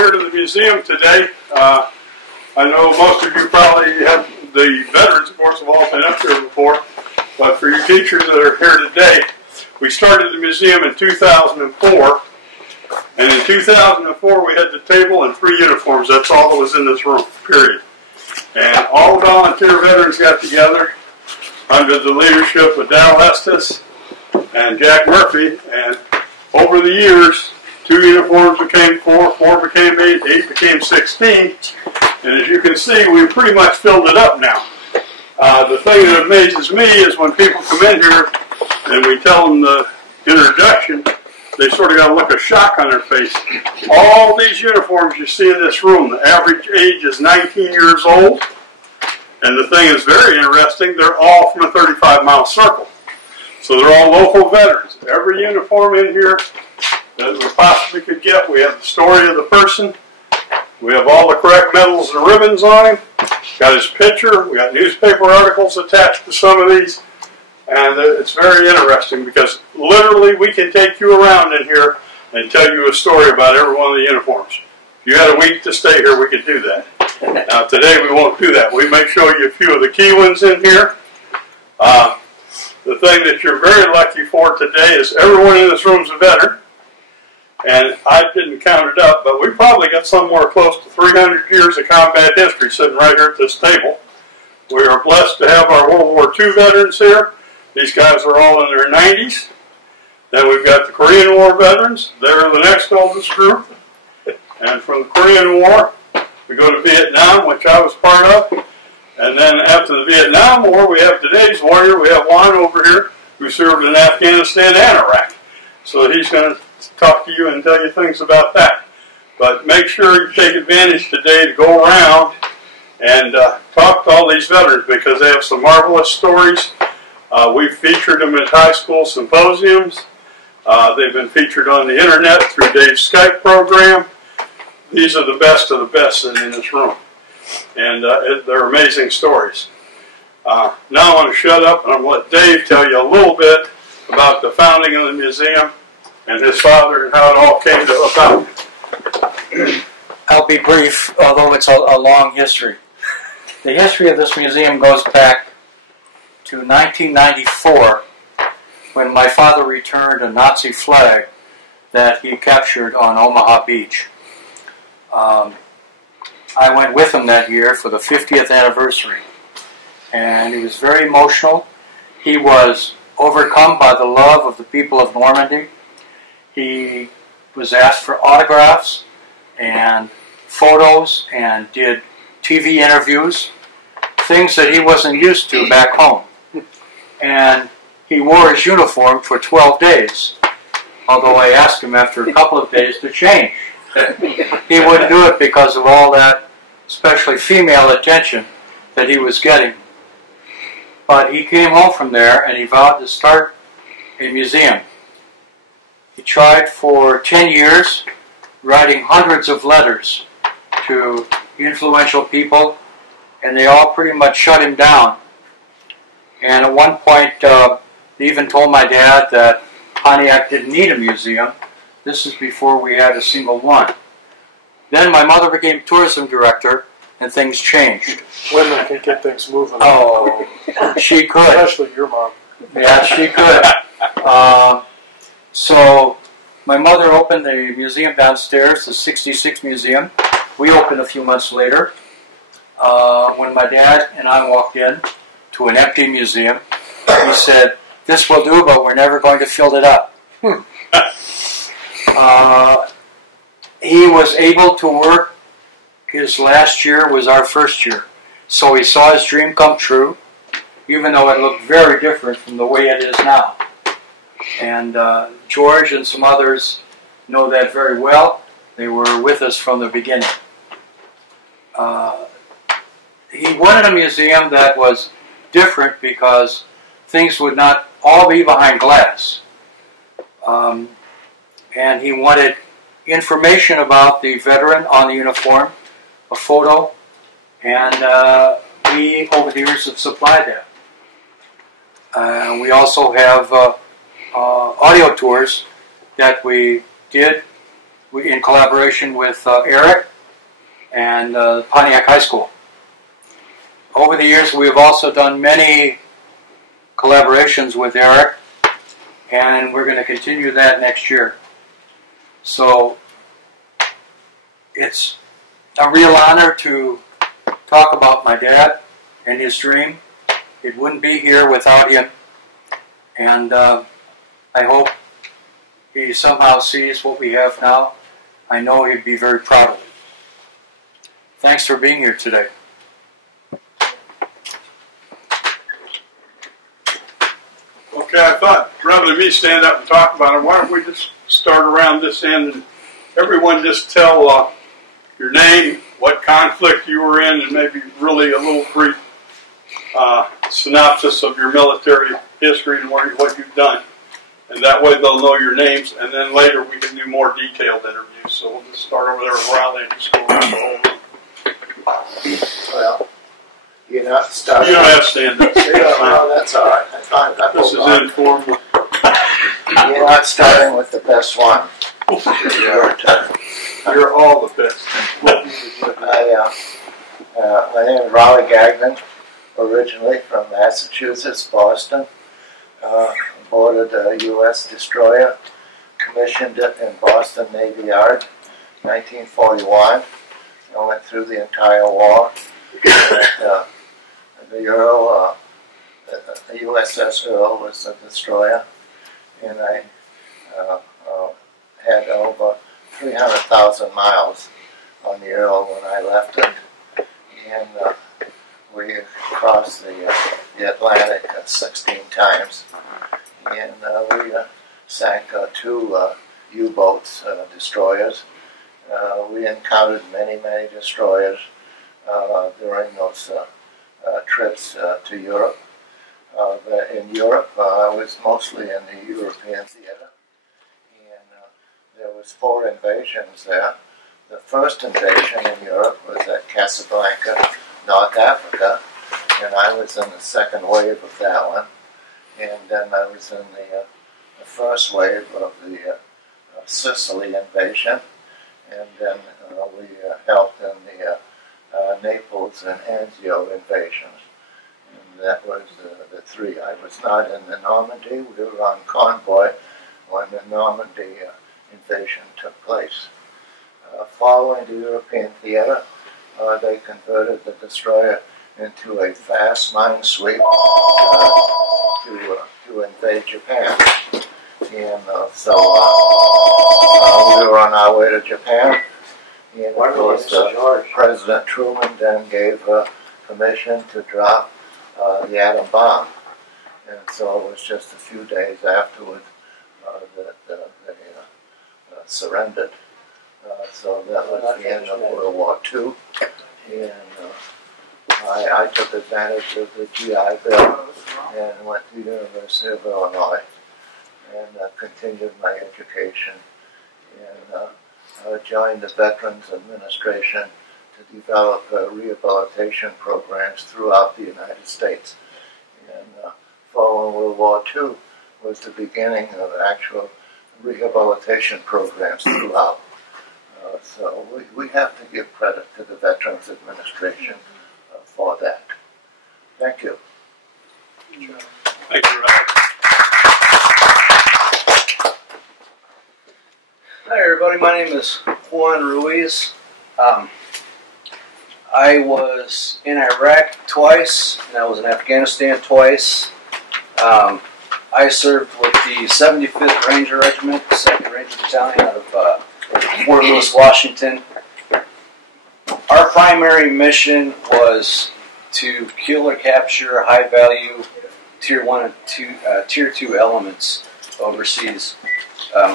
here to the museum today. I know most of you probably have, the veterans, of course, have all been up here before, but for you teachers that are here today, we started the museum in 2004, and in 2004 we had the table and 3 uniforms. That's all that was in this room, period. And all the volunteer veterans got together under the leadership of Dal Estes and Jack Murphy, and over the years, 2 uniforms became 4, 4 became 8, 8 became 16, and as you can see, we've pretty much filled it up now. The thing that amazes me is when people come in here and we tell them the introduction, they sort of got a look of shock on their face. All these uniforms you see in this room, the average age is 19 years old, and the thing is very interesting, they're all from a 35-mile circle. So they're all local veterans. Every uniform in here that we possibly could get, we have the story of the person, we have all the correct medals and ribbons on him, got his picture, we got newspaper articles attached to some of these, and it's very interesting because literally we can take you around in here and tell you a story about every one of the uniforms. If you had a week to stay here, we could do that. Now today we won't do that. We may show you a few of the key ones in here. The thing that you're very lucky for today is everyone in this room is a veteran. And I didn't count it up, but we probably got somewhere close to 300 years of combat history sitting right here at this table. We are blessed to have our World War II veterans here. These guys are all in their 90s. Then we've got the Korean War veterans. They're the next oldest group. And from the Korean War, we go to Vietnam, which I was part of. And then after the Vietnam War, we have today's warrior. We have Juan over here, who served in Afghanistan and Iraq. So he's going to talk to you and tell you things about that. But make sure you take advantage today to go around and talk to all these veterans because they have some marvelous stories. We've featured them at high school symposiums. They've been featured on the internet through Dave's Skype program. These are the best of the best in this room. And they're amazing stories. Now I want to shut up and I'm going to let Dave tell you a little bit about the founding of the museum and his father and how it all came about. I'll be brief, although it's a long history. The history of this museum goes back to 1994 when my father returned a Nazi flag that he captured on Omaha Beach. I went with him that year for the 50th anniversary, and he was very emotional. He was overcome by the love of the people of Normandy. He was asked for autographs and photos and did TV interviews, things that he wasn't used to back home. And he wore his uniform for 12 days, although I asked him after a couple of days to change. He wouldn't do it because of all that, especially female attention, that he was getting. But he came home from there and he vowed to start a museum. He tried for 10 years, writing hundreds of letters to influential people, and they all pretty much shut him down. And at one point, they even told my dad that Pontiac didn't need a museum. This is before we had a single one. Then my mother became tourism director, and things changed. Women can get things moving. Oh, she could. Especially your mom. Yeah, she could. So my mother opened the museum downstairs, the 66 Museum. We opened a few months later. When my dad and I walked in to an empty museum, he said, "This will do, but we're never going to fill it up." He was able to work. His last year was our first year. So he saw his dream come true, even though it looked very different from the way it is now. And George and some others know that very well. They were with us from the beginning. He wanted a museum that was different because things would not all be behind glass. And he wanted information about the veteran on the uniform, a photo, and we, over the years, have supplied that. We also have audio tours that we did in collaboration with Eric and Pontiac High School. Over the years, we have also done many collaborations with Eric, and we're going to continue that next year. So it's a real honor to talk about my dad and his dream. It wouldn't be here without him, and I hope he somehow sees what we have now. I know he'd be very proud of it. Thanks for being here today. Okay, I thought rather than me stand up and talk about it, why don't we just start around this end and everyone just tell your name, what conflict you were in, and maybe really a little brief synopsis of your military history and what you've done. And that way they'll know your names, and then later we can do more detailed interviews. So we'll just start over there at Raleigh and just go around the whole. Well, you're not starting. You don't have to stand up. No, that's all right. I thought that This is informal. You're not starting with the best one. You're all the best. My name is Raleigh Gagnon, originally from Massachusetts, Boston. Boarded a U.S. destroyer, commissioned it in Boston Navy Yard, 1941. I went through the entire war. The Earl, the USS Earl was the destroyer, and I had over 300,000 miles on the Earl when I left it, and we crossed the Atlantic 16 times, and we sank 2 U-boats, destroyers. We encountered many destroyers during those trips to Europe. In Europe, I was mostly in the European theater, and there was 4 invasions there. The first invasion in Europe was at Casablanca, North Africa, and I was in the second wave of that one. And then I was in the first wave of the Sicily invasion, and then we helped in the Naples and Anzio invasions. And that was the 3. I was not in the Normandy. We were on convoy when the Normandy invasion took place. Following the European theater, they converted the destroyer into a fast mine sweep to invade Japan. And so we were on our way to Japan. And of course, President Truman then gave permission to drop the atom bomb. And so it was just a few days afterward that they surrendered. So that was the end of World War II. And I took advantage of the GI Bill and went to the University of Illinois and continued my education. And joined the Veterans Administration to develop rehabilitation programs throughout the United States. And following World War II was the beginning of actual rehabilitation programs throughout. So we have to give credit to the Veterans Administration for that. Thank you. Thank you, Ralph. Hi everybody, my name is Juan Ruiz. I was in Iraq twice, and I was in Afghanistan twice. I served with the 75th Ranger Regiment, 2nd Ranger Battalion out of Fort Lewis, Washington. Our primary mission was to kill or capture high-value Tier 1 and Tier 2 elements overseas.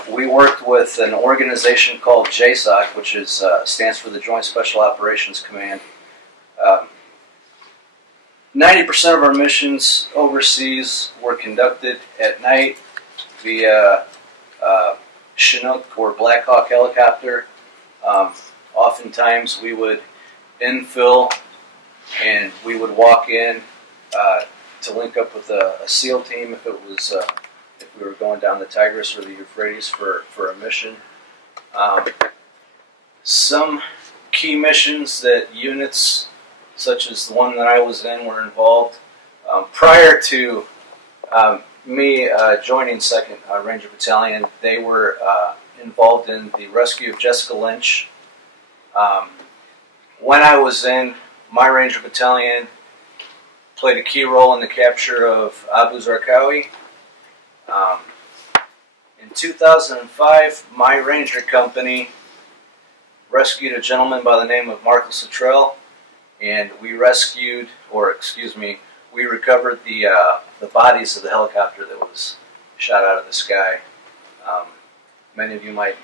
We worked with an organization called JSOC, which is stands for the Joint Special Operations Command. 90% of our missions overseas were conducted at night via Chinook or Black Hawk helicopter. Oftentimes we would infill and we would walk in to link up with a SEAL team if it was if we were going down the Tigris or the Euphrates for a mission. Some key missions that units such as the one that I was in were involved. Prior to me joining 2nd Ranger Battalion, they were involved in the rescue of Jessica Lynch. When I was in, my Ranger Battalion played a key role in the capture of Abu Zarqawi. In 2005, my Ranger Company rescued a gentleman by the name of Marcus Luttrell, and we rescued, or excuse me, we recovered the bodies of the helicopter that was shot out of the sky. Many of you might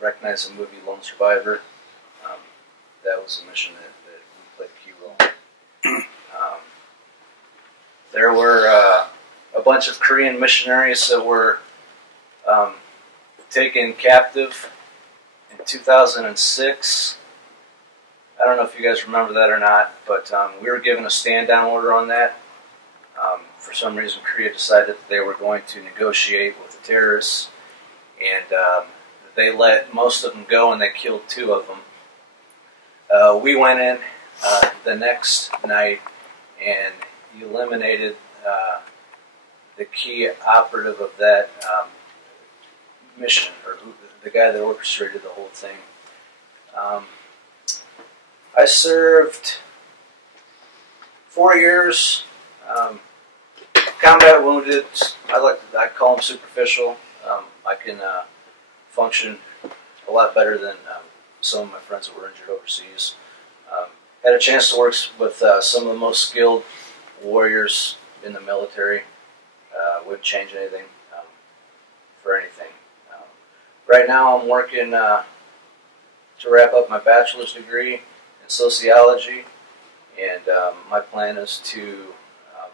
recognize the movie Lone Survivor. That was a mission that we played a key role. There were a bunch of Korean missionaries that were taken captive in 2006. I don't know if you guys remember that or not, but we were given a stand-down order on that. For some reason, Korea decided that they were going to negotiate with the terrorists, and they let most of them go, and they killed 2 of them. We went in the next night and eliminated the key operative of that mission, or the guy that orchestrated the whole thing. I served 4 years, combat wounded. I call them superficial. I can function a lot better than some of my friends that were injured overseas. Had a chance to work with some of the most skilled warriors in the military. Wouldn't change anything for anything. Right now I'm working to wrap up my bachelor's degree in sociology, and my plan is to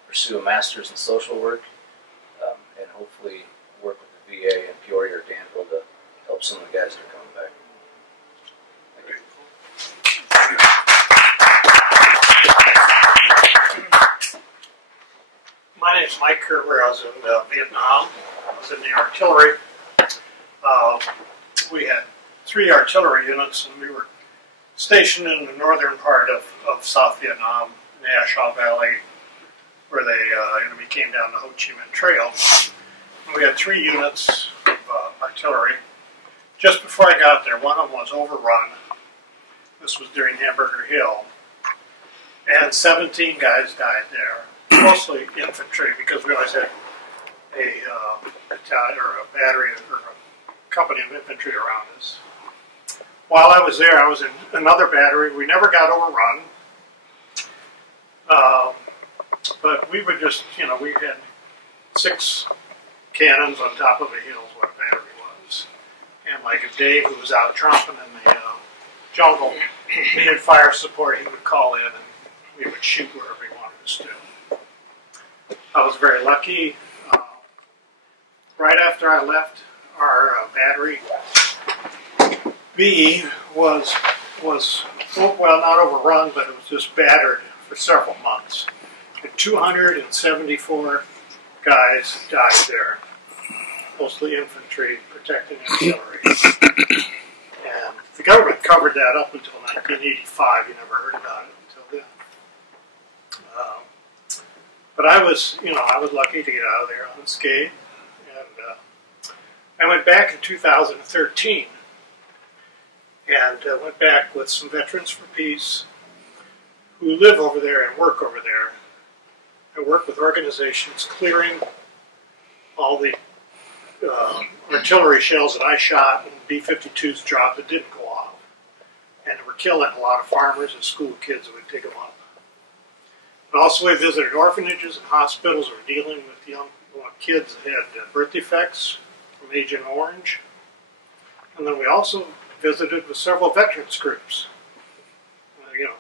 pursue a master's in social work, and hopefully work with the VA in Peoria or Danville to help some of the guys that are coming back. Thank you. My name's Mike Kerber. I was in Vietnam. I was in the artillery. We had 3 artillery units, and we were stationed in the northern part of South Vietnam, in the A Shau Valley, where the enemy came down the Ho Chi Minh Trail. And we had 3 units of artillery. Just before I got there, one of them was overrun. This was during Hamburger Hill. And 17 guys died there, mostly infantry, because we always had a battalion or a battery or a company of infantry around us. While I was there, I was in another battery. We never got overrun. But we would just, we had 6 cannons on top of a hill is what a battery was. And like if Dave, who was out tromping in the jungle, needed fire support, he would call in and we would shoot wherever he wanted us to. I was very lucky. Right after I left, our battery B was well, not overrun, but it was just battered for several months. And 274 guys died there, mostly infantry protecting artillery. And the government covered that up until 1985. You never heard about it until then. But I was lucky to get out of there unscathed. And I went back in 2013 and went back with some Veterans for Peace who live over there and work over there. I work with organizations clearing all the artillery shells that I shot and B-52s dropped that didn't go off. And we're killing a lot of farmers and school kids that would dig them up. But also we visited orphanages and hospitals. We're dealing with young kids that had birth defects from Agent Orange. And then we also visited with several veterans groups.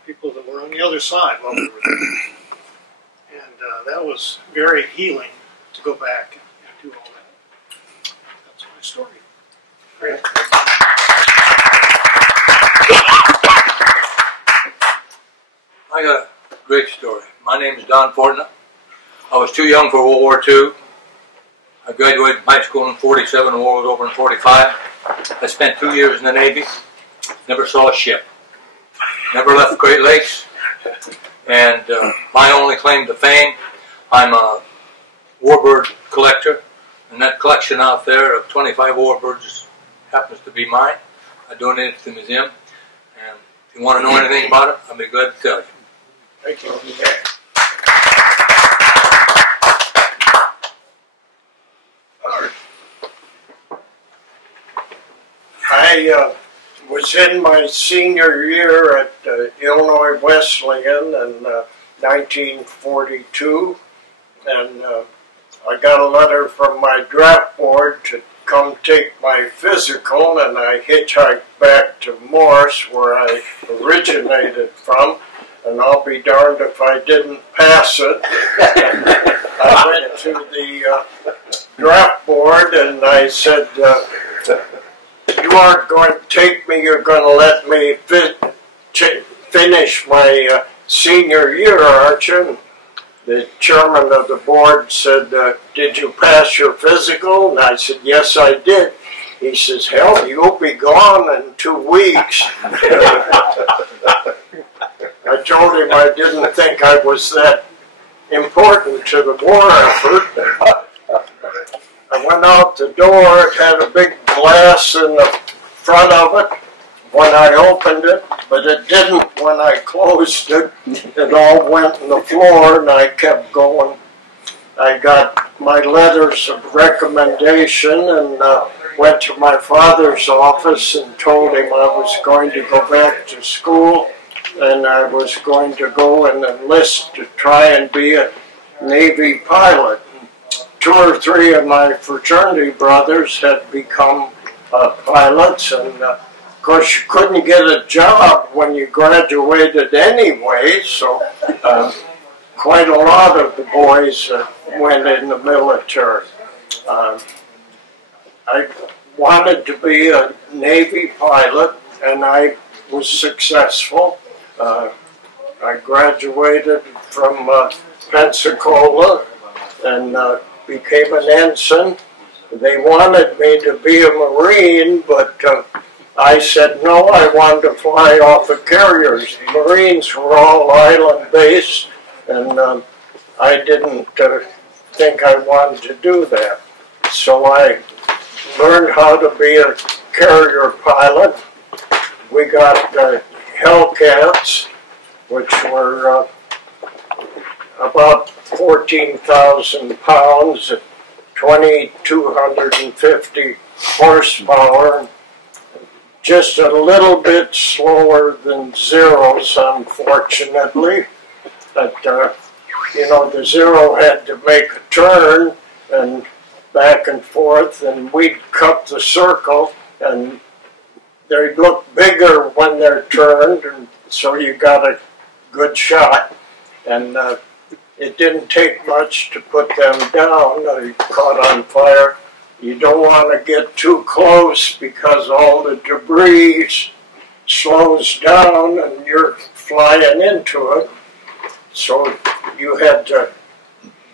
People that were on the other side while we were there. And that was very healing to go back and do all that. That's my story. Great. I got a great story. My name is Don Fortna. I was too young for World War II. I graduated from high school in 47 and war was over in 45. I spent 2 years in the Navy, never saw a ship, never left Great Lakes, and my only claim to fame, I'm a warbird collector, and that collection out there of 25 warbirds happens to be mine. I donated it to the museum, and if you want to know anything about it, I'll be glad to tell you. Thank you. I was in my senior year at Illinois Wesleyan in 1942, and I got a letter from my draft board to come take my physical, and I hitchhiked back to Morris, where I originated from, and I'll be darned if I didn't pass it. I went to the draft board and I said, you aren't going to take me, you're going to let me finish my senior year, aren't you? And the chairman of the board said, did you pass your physical? And I said, yes, I did. He says, hell, you'll be gone in 2 weeks. I told him I didn't think I was that important to the war effort. I went out the door, it had a big glass in the front of it when I opened it, but it didn't when I closed it. It all went in the floor and I kept going. I got my letters of recommendation and went to my father's office and told him I was going to go back to school and I was going to go and enlist to try and be a Navy pilot. 2 or 3 of my fraternity brothers had become pilots, and of course you couldn't get a job when you graduated anyway, so quite a lot of the boys went in the military. I wanted to be a Navy pilot, and I was successful. I graduated from Pensacola and became an ensign. They wanted me to be a Marine, but I said no, I wanted to fly off the carriers. The Marines were all island-based, and I didn't think I wanted to do that. So I learned how to be a carrier pilot. We got Hellcats, which were about 14,000 pounds at 2,250 horsepower, just a little bit slower than Zeros, unfortunately. But, you know, the Zero had to make a turn and back and forth, and we'd cut the circle, and they look bigger when they're turned, and so you got a good shot. And it didn't take much to put them down. They caught on fire. You don't want to get too close because all the debris slows down and you're flying into it. So you had to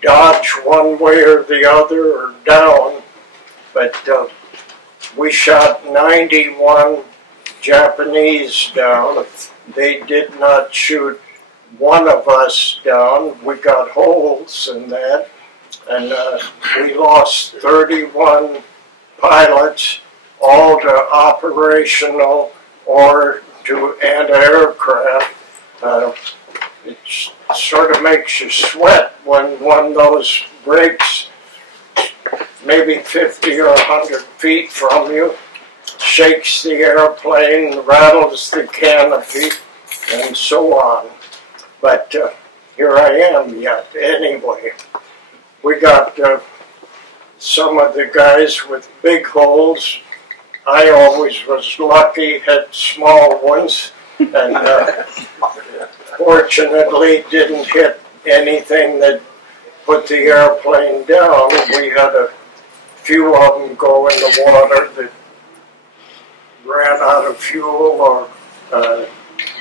dodge one way or the other or down. But we shot 91 Japanese down. They did not shoot one of us down. We got holes in that, and we lost 31 pilots, all to operational or to anti-aircraft. It sort of makes you sweat when one of those breaks maybe 50 or 100 feet from you, shakes the airplane, rattles the canopy, and so on. But here I am yet. Anyway, we got some of the guys with big holes. I always was lucky, had small ones, and fortunately didn't hit anything that put the airplane down. We had a few of them go in the water that ran out of fuel or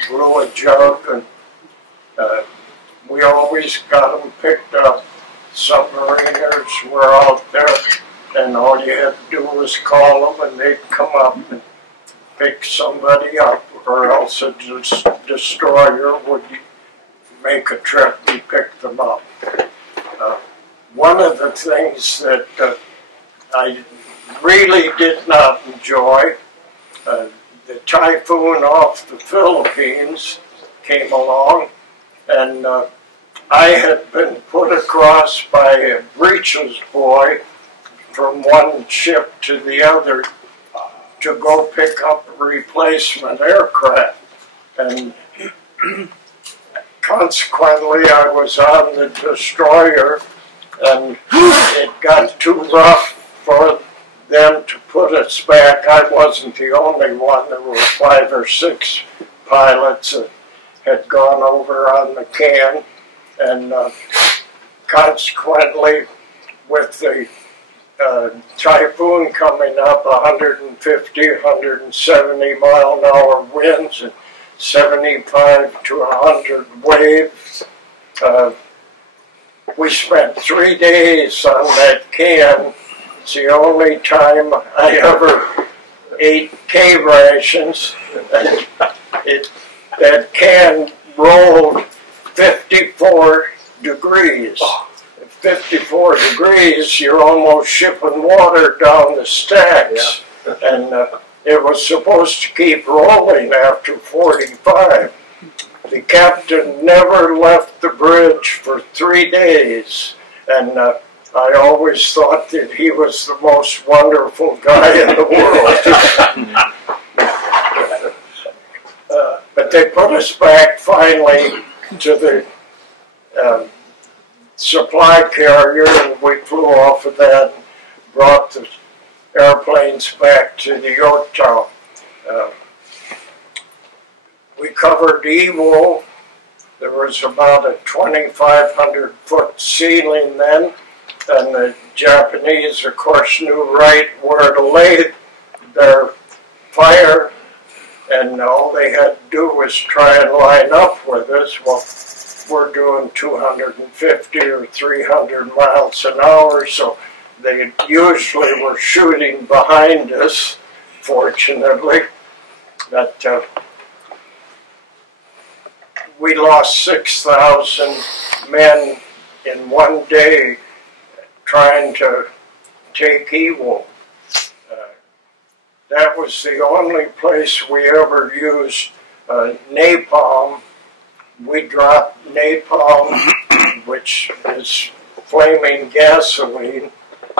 blew a jug, and we always got them picked up. Submariners were out there and all you had to do was call them, and they'd come up and pick somebody up, or else a destroyer would make a trip and pick them up. One of the things that I really did not enjoy, the typhoon off the Philippines came along, and I had been put across by a breeches boy from one ship to the other to go pick up a replacement aircraft. And consequently, I was on the destroyer, and it got too rough for them to put us back. I wasn't the only one. There were 5 or 6 pilots that had gone over on the can, and consequently, with the typhoon coming up, 150, 170 mile-an-hour winds and 75 to 100 waves. We spent 3 days on that can. It's the only time I ever ate K rations. That can rolled 54 degrees. 54 degrees, you're almost shipping water down the stacks. Yeah. And it was supposed to keep rolling after 45. The captain never left the bridge for 3 days, and I always thought that he was the most wonderful guy in the world. But they put us back finally to the supply carrier, and we flew off of that and brought the airplanes back to the Yorktown. We covered Iwo. There was about a 2,500-foot ceiling then, and the Japanese, of course, knew right where to lay their fire, and all they had to do was try and line up with us. Well, we're doing 250 or 300 miles an hour, so they usually were shooting behind us, fortunately. But we lost 6,000 men in one day trying to take Iwo. That was the only place we ever used napalm. We dropped napalm, which is flaming gasoline.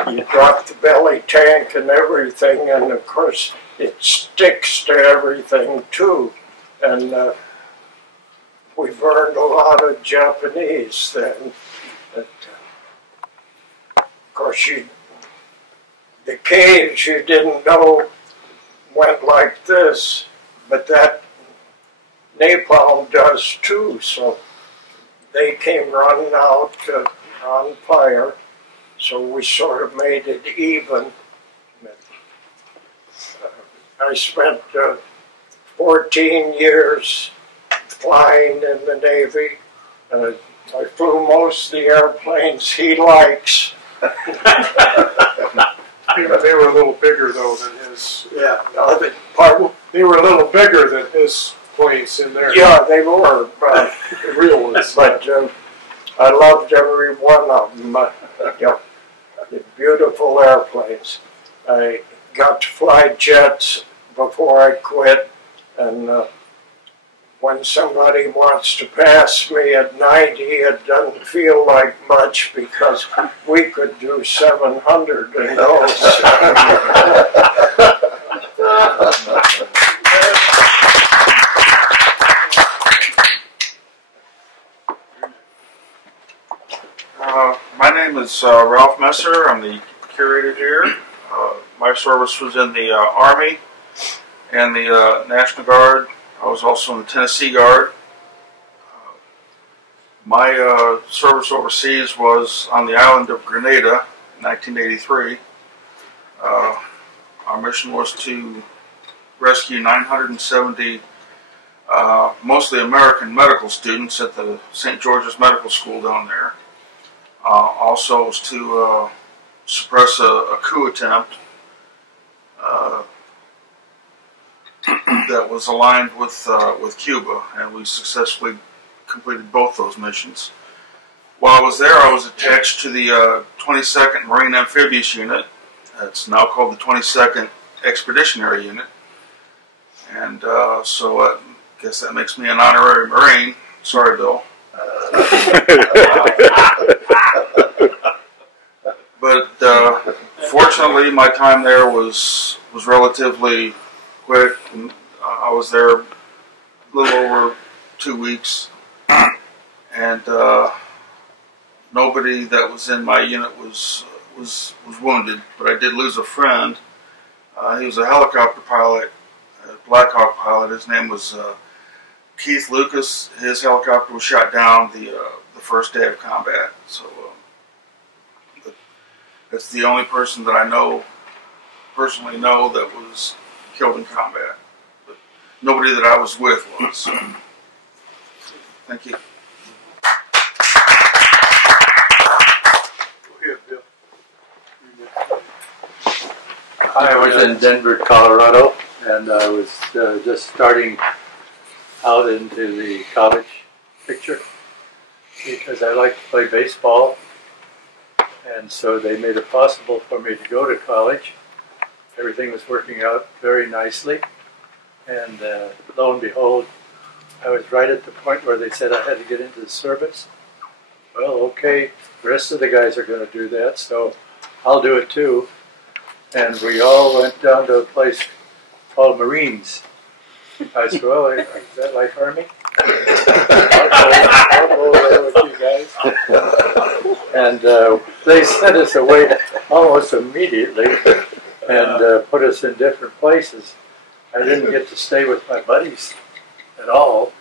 You drop the belly tank and everything, and of course it sticks to everything too. And we burned a lot of Japanese then. But, of course, the caves you didn't know went like this, but that napalm does too, so they came running out on fire, so we sort of made it even. I spent 14 years flying in the Navy. I flew most of the airplanes he likes. They were a little bigger though than his. Yeah, pardon? They were a little bigger than his planes in there. Yeah, they were, the real ones. But I loved every one of them. Yeah, beautiful airplanes. I got to fly jets before I quit, and when somebody wants to pass me at 90, it doesn't feel like much because we could do 700 in those. My name is Ralph Messer. I'm the curator here. My service was in the Army and the National Guard. I was also in the Tennessee Guard. My service overseas was on the island of Grenada in 1983. Our mission was to rescue 970 mostly American medical students at the St. George's Medical School down there. Also was to suppress a coup attempt that was aligned with Cuba, and we successfully completed both those missions. While I was there, I was attached to the 22nd Marine Amphibious Unit. It's now called the 22nd Expeditionary Unit, and so I guess that makes me an honorary Marine. Sorry, Bill. But fortunately, my time there was relatively quick. I was there a little over 2 weeks, and nobody that was in my unit was wounded. But I did lose a friend. He was a helicopter pilot, a Black Hawk pilot. His name was Keith Lucas. His helicopter was shot down the first day of combat. So that's the only person that I personally know that was killed in combat. But nobody that I was with was. So. Thank you. I was in Denver, Colorado, and I was just starting out into the college picture because I like to play baseball, and so they made it possible for me to go to college. Everything was working out very nicely, and lo and behold, I was right at the point where they said I had to get into the service. Well, okay, the rest of the guys are going to do that, so I'll do it too. And we all went down to a place called Marines. I said, well, is that like Army? I'll go there with you guys. And they sent us away almost immediately and put us in different places. I didn't get to stay with my buddies at all,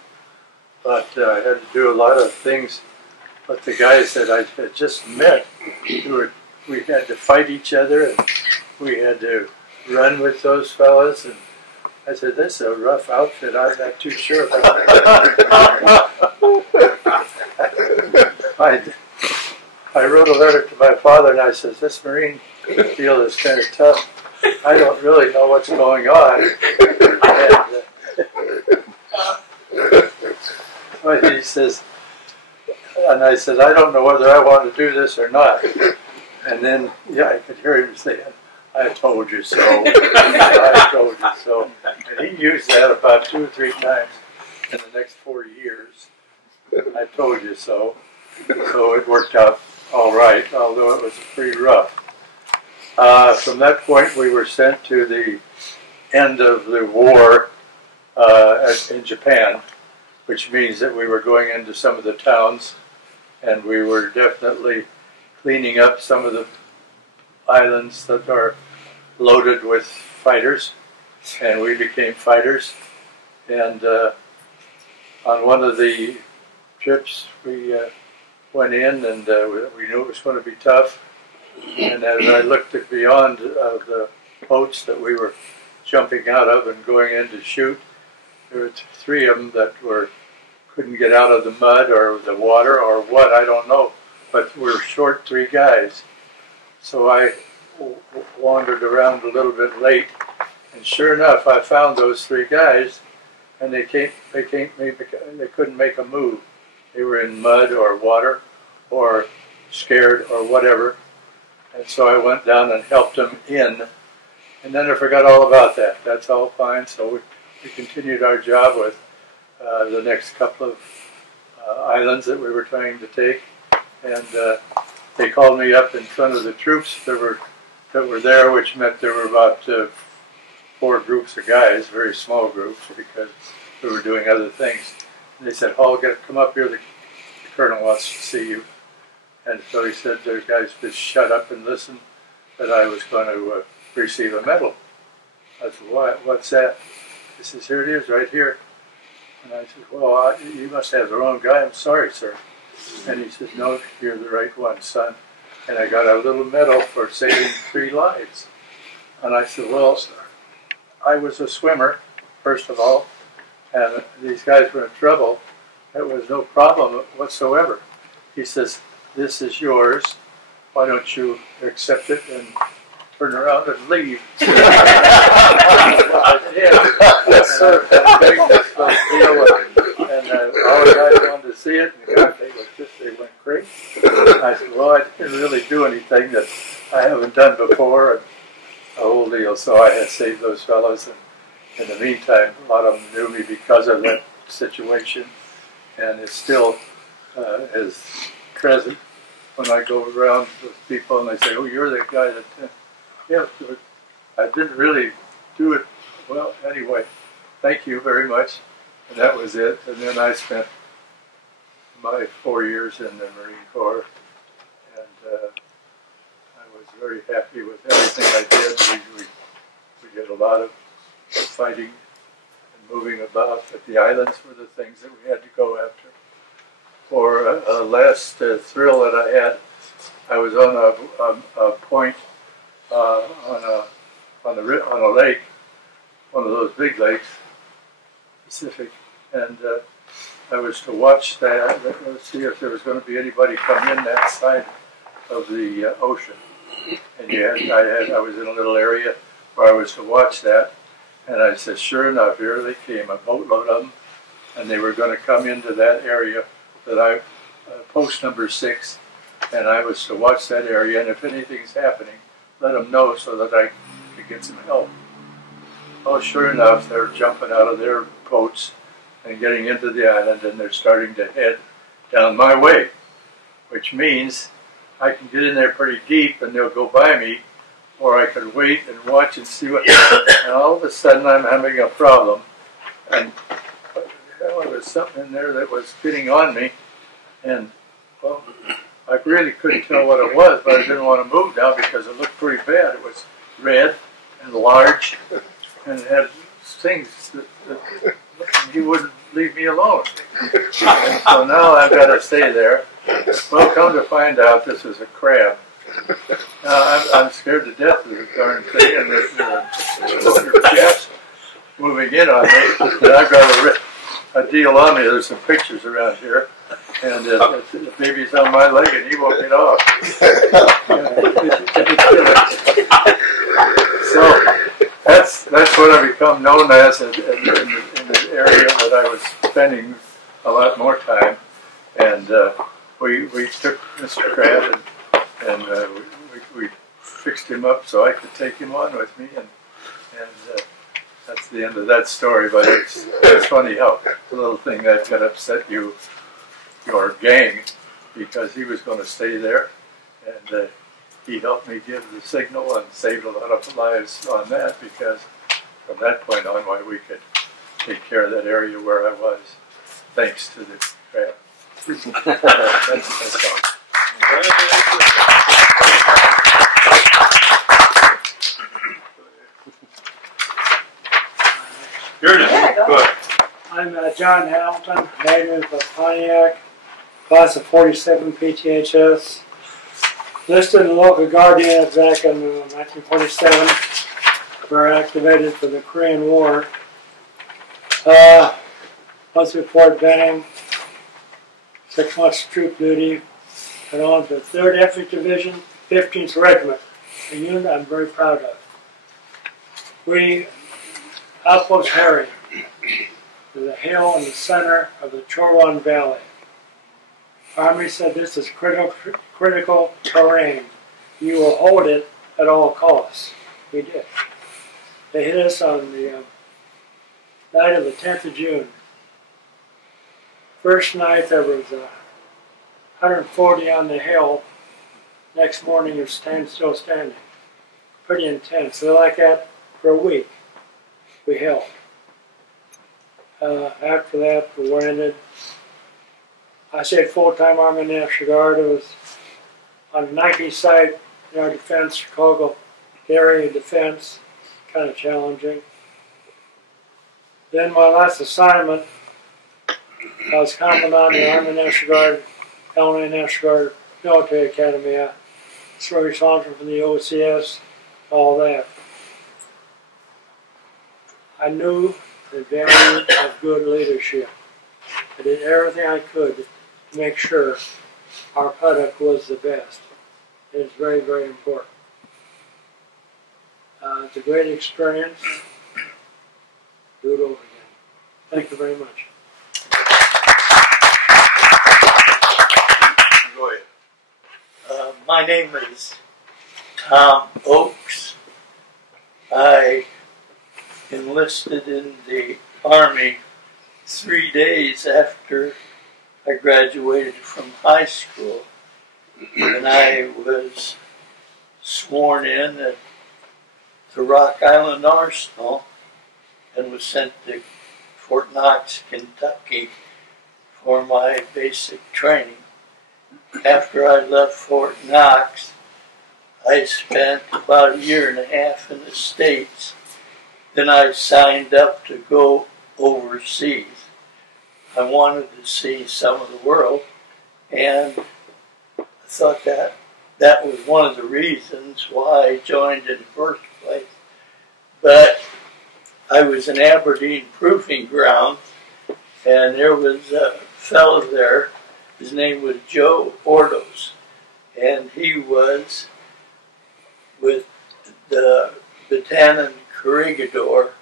but I had to do a lot of things with the guys that I had just met. We had to fight each other, and we had to run with those fellas, and I said, this is a rough outfit, I'm not too sure. I wrote a letter to my father, and I said, this Marine deal is kind of tough. I don't really know what's going on. But he says, and I said, I don't know whether I want to do this or not. And then, yeah, I could hear him saying, I told you so. I told you so. And he used that about 2 or 3 times in the next 4 years. I told you so. So it worked out all right, although it was pretty rough. From that point, we were sent to the end of the war in Japan, which means that we were going into some of the towns, and we were definitely cleaning up some of the islands that are loaded with fighters, and we became fighters. And on one of the trips, we went in, and we knew it was going to be tough. And as I looked beyond the boats that we were jumping out of and going in to shoot, there were 3 of them that couldn't get out of the mud or the water or what, I don't know. But we're short 3 guys. So I wandered around a little bit late, and sure enough, I found those 3 guys, and they couldn't make a move. They were in mud or water or scared or whatever. And so I went down and helped them in, and then I forgot all about that. That's all fine. So we continued our job with the next couple of islands that we were trying to take. And they called me up in front of the troops that were there, which meant there were about 4 groups of guys, very small groups, because we were doing other things. And they said, Hall, come up here, the colonel wants to see you. And so he said, the guys just shut up and listen, that I was going to receive a medal. I said, what's that? He says, here it is, right here. And I said, well, you must have the wrong guy. I'm sorry, sir. And he said, no, you're the right one, son. And I got a little medal for saving 3 lives. And I said, well, I was a swimmer, first of all, and these guys were in trouble. It was no problem whatsoever. He says, this is yours, why don't you accept it and turn around and leave? Yes, sir. And all the guys wanted to see it, and they went crazy. I said, well, I didn't really do anything that I haven't done before, and the whole deal. So I had saved those fellows, and in the meantime, a lot of them knew me because of that situation, and it's still is present when I go around with people and they say, oh, you're the guy that, yeah, I didn't really do it. Well, anyway, thank you very much. And that was it. And then I spent my 4 years in the Marine Corps, and I was very happy with everything I did. We did a lot of fighting and moving about, but the islands were the things that we had to go after. For a last thrill that I had, I was on a point on a lake, one of those big lakes, Pacific, and I was to watch that, see if there was going to be anybody come in that side of the ocean. And I was in a little area where I was to watch that, and I said, sure enough, here they came, a boatload of them, and they were going to come into that area that post number 6, and I was to watch that area, and if anything's happening, let them know so that I could get some help. Well, sure enough, they're jumping out of their boats and getting into the island, and they're starting to head down my way, which means I can get in there pretty deep and they'll go by me, or I could wait and watch and see what, and all of a sudden I'm having a problem, and there was something in there that was getting on me, and well, I really couldn't tell what it was, but I didn't want to move now because it looked pretty bad. It was red and large, and it had things that he wouldn't leave me alone. And so now I've got to stay there. Well, come to find out, this is a crab. Now, I'm scared to death of this darn thing, and there's jets moving in on me, and I've got a deal on me. There's some pictures around here, and the baby's on my leg, and he won't get off. So that's what I become known as in the area that I was spending a lot more time. And we took Mr. Crab and we fixed him up so I could take him on with me, and that's the end of that story. But it's funny how the little thing that could upset your gang, because he was going to stay there, and he helped me give the signal and saved a lot of lives on that, because from that point on, we could take care of that area where I was, thanks to the crab. That's all. You're just good. I'm John Hamilton, native of Pontiac, class of 47 PTHS. Listed in the local Guardian back in 1947. Were activated for the Korean War. Once before Benning, 6 months troop duty, and on to the 3rd Infantry Division, 15th Regiment, a unit I'm very proud of. Outpost Harry, is a hill in the center of the Chowan Valley. Army said this is critical terrain. You will hold it at all costs. We did. They hit us on the night of the 10th of June. First night there was 140 on the hill. Next morning you're still standing. Pretty intense. So like that for a week. We held. After that, the war ended. I stayed full-time Army National Guard. It was on the 19th site in our defense, Chicago area defense, kind of challenging. Then my last assignment, I was commandant on the Army National Guard, Illinois National Guard Military Academy. I was responsible for the OCS, all that. I knew the value of good leadership. I did everything I could to make sure our product was the best. is very, very important. It's a great experience. Do it over again. Thank you very much. Go ahead. My name is Tom Oakes. I enlisted in the Army 3 days after I graduated from high school, and I was sworn in at the Rock Island Arsenal and was sent to Fort Knox, Kentucky for my basic training. After I left Fort Knox, I spent about a year and a half in the States. Then I signed up to go overseas. I wanted to see some of the world, and I thought that was one of the reasons why I joined in the first place. But I was in Aberdeen Proving Ground, and there was a fellow there. His name was Joe Ordos, and he was with the Battalion Corregidor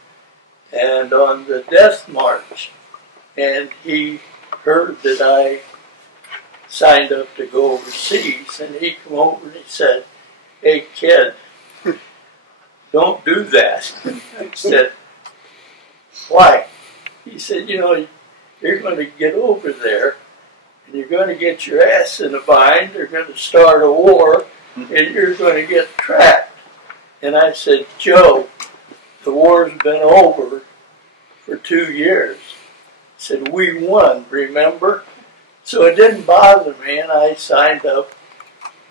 and on the Death March. And he heard that I signed up to go overseas, and he came over and he said, "Hey kid, don't do that." I said, "Why?" He said, "You know, you're going to get over there and you're going to get your ass in a bind, they're going to start a war, and you're going to get trapped." And I said, "Joe, the war's been over for 2 years." He said, "We won, remember?" So it didn't bother me, and I signed up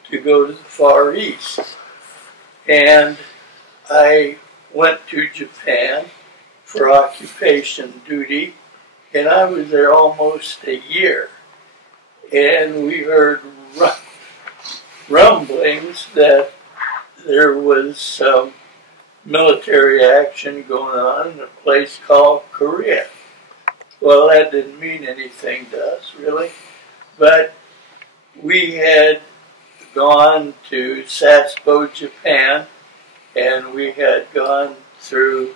to go to the Far East. And I went to Japan for occupation duty, and I was there almost a year. And we heard rumblings that there was some military action going on in a place called Korea. Well, that didn't mean anything to us, really. But we had gone to Sasebo, Japan, and we had gone through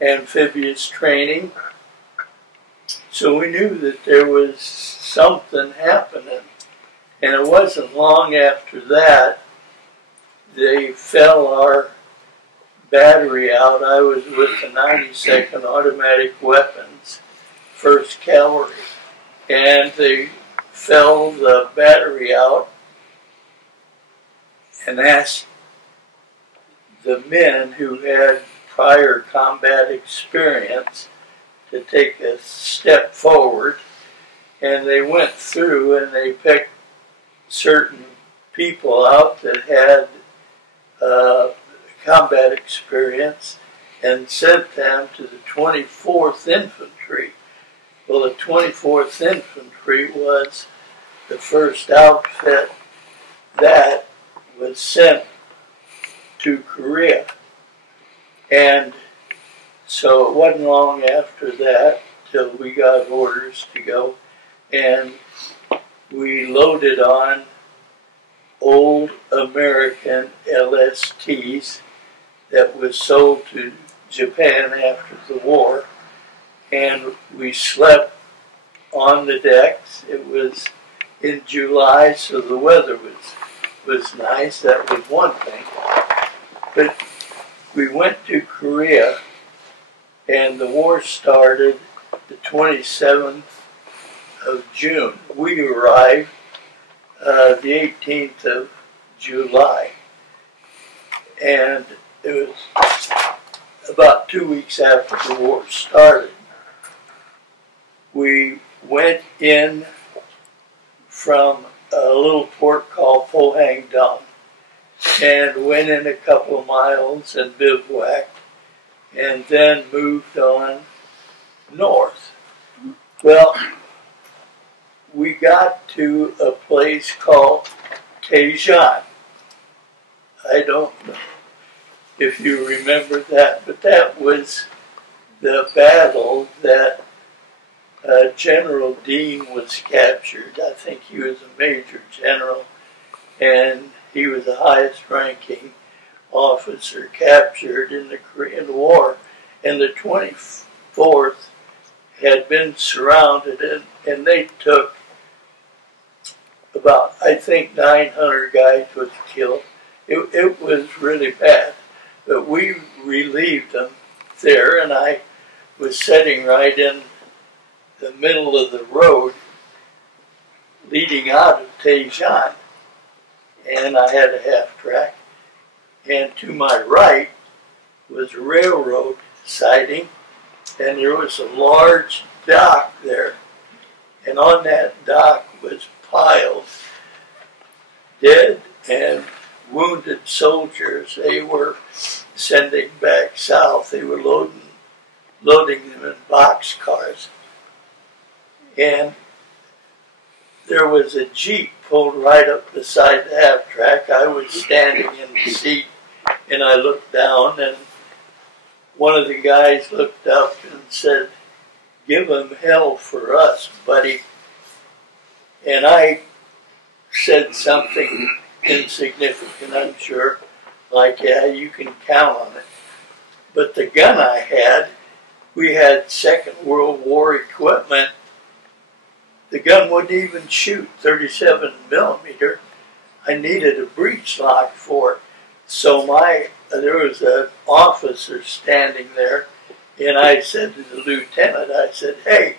amphibious training. So we knew that there was something happening. And it wasn't long after that, they fell our battery out. I was with the 92nd Automatic Weapons, 1st Cavalry, and they fell the battery out and asked the men who had prior combat experience to take a step forward, and they went through and they picked certain people out that had combat experience and sent them to the 24th Infantry. Well, the 24th Infantry was the first outfit that was sent to Korea. And so it wasn't long after that till we got orders to go, and we loaded on old American LSTs that was sold to Japan after the war, and we slept on the decks. It was in July, so the weather was nice. That was one thing. But we went to Korea, and the war started the 27th of June. We arrived the 18th of July, and it was about 2 weeks after the war started. We went in from a little port called Pohang Dong and went in a couple of miles and bivouacked, and then moved on north. Well, we got to a place called Daejeon. I don't know if you remember that, but that was the battle that General Dean was captured. I think he was a major general, and he was the highest ranking officer captured in the Korean War. And the 24th had been surrounded, and they took about, I think, 900 guys was killed. It was really bad. But we relieved them there, and I was sitting right in the middle of the road leading out of Daejeon, and I had a half track, and to my right was a railroad siding, and there was a large dock there, and on that dock was piled dead and wounded soldiers. They were sending back south. They were loading them in boxcars. And there was a Jeep pulled right up beside the half track. I was standing in the seat, and I looked down, and one of the guys looked up and said, "Give them hell for us, buddy." And I said something insignificant, I'm sure, like, "Yeah, you can count on it." But the gun I had, we had Second World War equipment. The gun wouldn't even shoot 37 millimeter. I needed a breech lock for it. So there was an officer standing there, and I said to the lieutenant, I said, "Hey,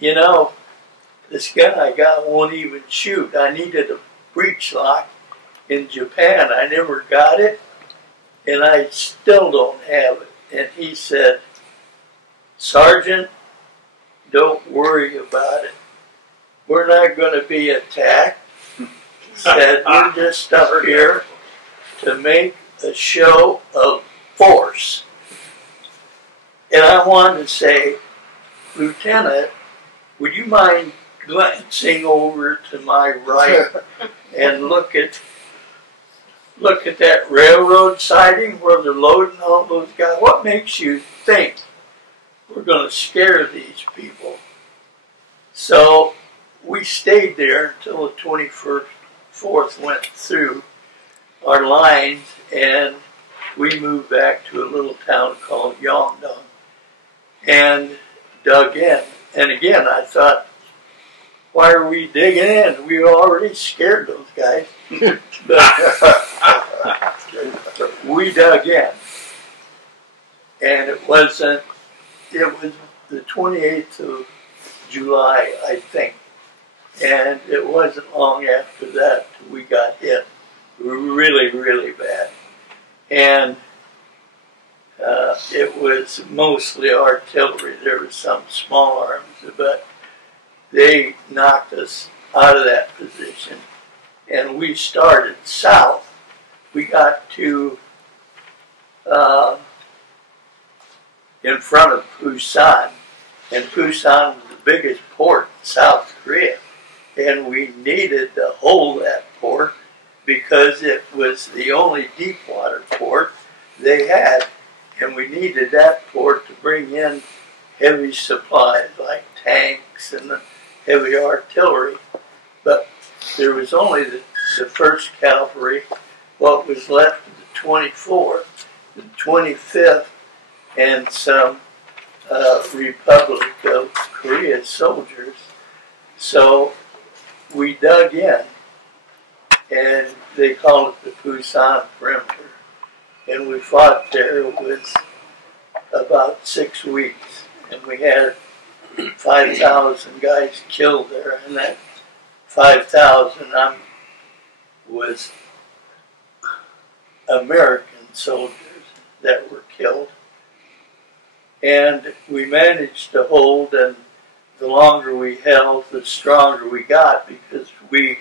you know, this gun I got won't even shoot. I needed a breech lock in Japan. I never got it, and I still don't have it." And he said, "Sergeant, don't worry about it. We're not going to be attacked." He said, "We're just up here to make a show of force." And I wanted to say, "Lieutenant, would you mind glancing over to my right and look at that railroad siding where they're loading all those guys? What makes you think we're going to scare these people?" So we stayed there until the 24th went through our lines, and we moved back to a little town called Yongdong and dug in. And again, I thought, why are we digging in? We already scared those guys. But we dug in. And it was the 28th of July, I think. And it wasn't long after that we got hit really, really bad. And it was mostly artillery. There was some small arms, but they knocked us out of that position. And we started south. We got to in front of Busan. And Busan was the biggest port in South Korea. And we needed to hold that port because it was the only deep water port they had. And we needed that port to bring in heavy supplies like tanks and heavy artillery. But there was only the 1st Cavalry, what was left of the 24th, the 25th, and some Republic of Korea soldiers. So we dug in, and they called it the Busan Perimeter. And we fought there. It was about 6 weeks, and we had 5,000 guys killed there, and that 5,000 was American soldiers that were killed. And we managed to hold, and the longer we held, the stronger we got because we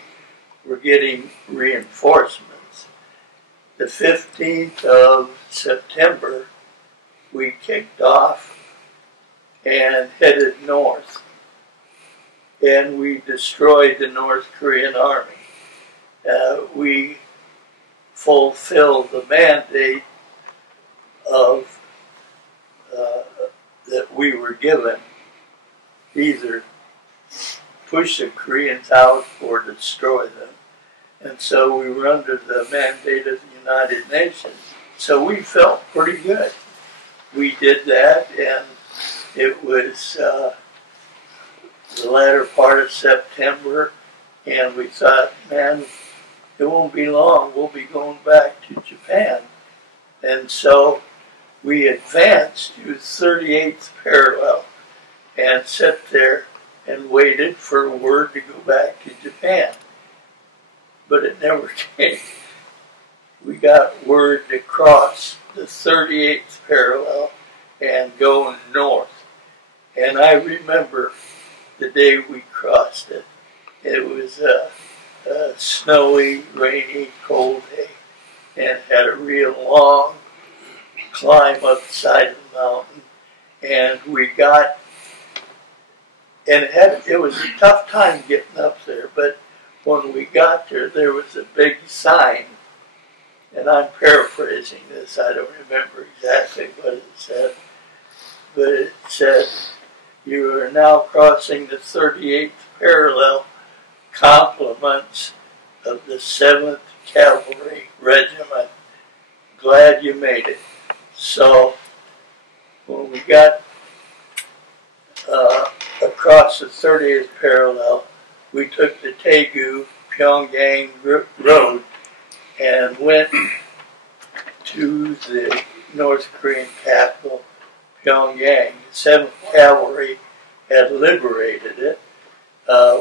were getting reinforcements. The 15th of September, we kicked off and headed north. And we destroyed the North Korean army. We fulfilled the mandate of that we were given, either push the Koreans out or destroy them. And so we were under the mandate of the United Nations. So we felt pretty good. We did that, and it was the latter part of September, and we thought, man, it won't be long. We'll be going back to Japan. And so we advanced to 38th parallel and sat there and waited for word to go back to Japan. But it never came. We got word to cross the 38th parallel and go north. And I remember the day we crossed it. It was a snowy, rainy, cold day, and had a real long climb up the side of the mountain. And we got, and it was a tough time getting up there, but when we got there, there was a big sign, and I'm paraphrasing this, I don't remember exactly what it said, but it said, "You are now crossing the 38th parallel, compliments of the 7th Cavalry Regiment. Glad you made it." So when we got across the 30th parallel, we took the Daegu-Pyongyang road and went to the North Korean capital, Pyongyang. The 7th Cavalry had liberated it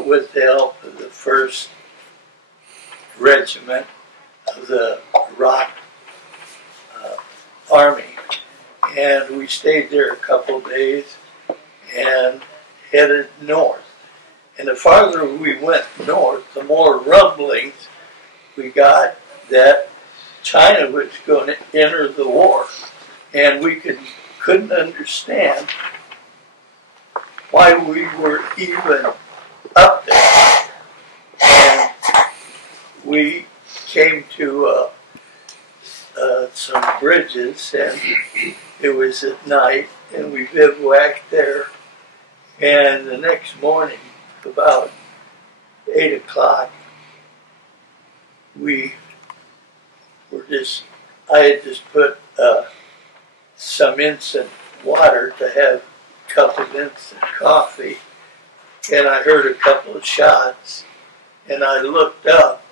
with the help of the 1st Regiment of the ROK Army. And we stayed there a couple of days and headed north. And the farther we went north, the more rumblings we got that China was going to enter the war. And we couldn't understand why we were even up there. And we came to some bridges, and it was at night, and we bivouacked there. And the next morning, about 8 o'clock, I had just put some instant water to have a cup of instant coffee, and I heard a couple of shots, and I looked up,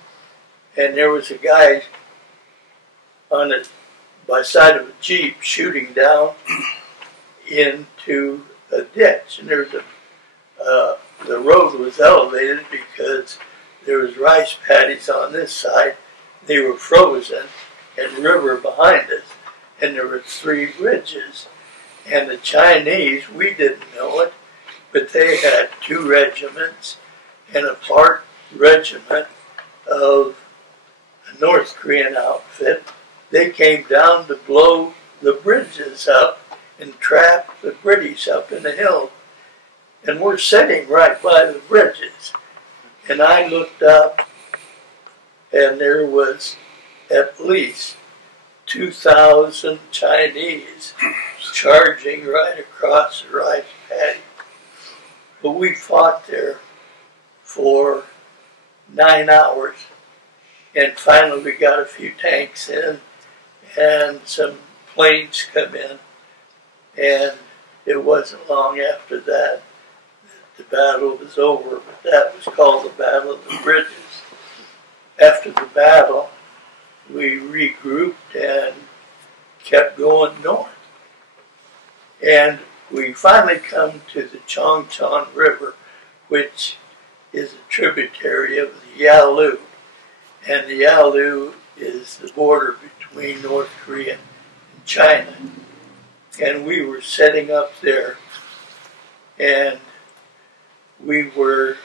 and there was a guy by side of a Jeep shooting down into a ditch, and there was the road was elevated because there was rice paddies on this side. They were frozen, and river behind us, and there were 3 bridges. And the Chinese, we didn't know it, but they had 2 regiments and a part regiment of a North Korean outfit. They came down to blow the bridges up and trap the British up in the hill. And we're sitting right by the bridges. And I looked up, and there was at least 2,000 Chinese charging right across the rice paddy. But we fought there for 9 hours. And finally we got a few tanks in, and some planes come in, and it wasn't long after that the battle was over, but that was called the Battle of the Bridges. After the battle, we regrouped and kept going north. And we finally come to the Chongchon River, which is a tributary of the Yalu. And the Yalu is the border between North Korea and China. And we were setting up there, and we were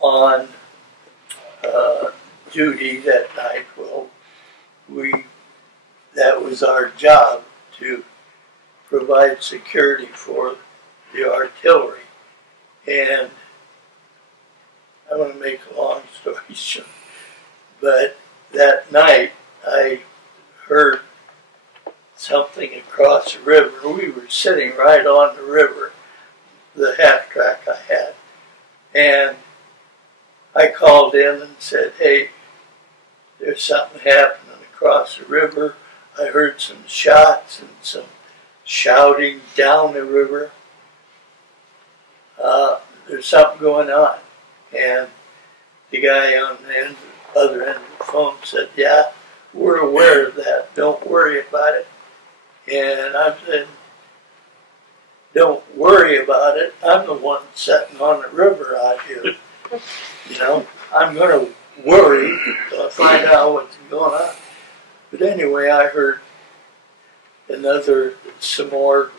on duty that night. Well, that was our job, to provide security for the artillery. And I want to make a long story short, but that night I heard something across the river. We were sitting right on the river, the half track I had, and I called in and said, hey, there's something happening across the river. I heard some shots and some shouting down the river. There's something going on. And the guy on the other end of the phone said, yeah, we're aware of that. Don't worry about it. And I said, don't worry about it. I'm the one sitting on the river out here. You know, I'm going to worry until I find out what's going on. But anyway, I heard some more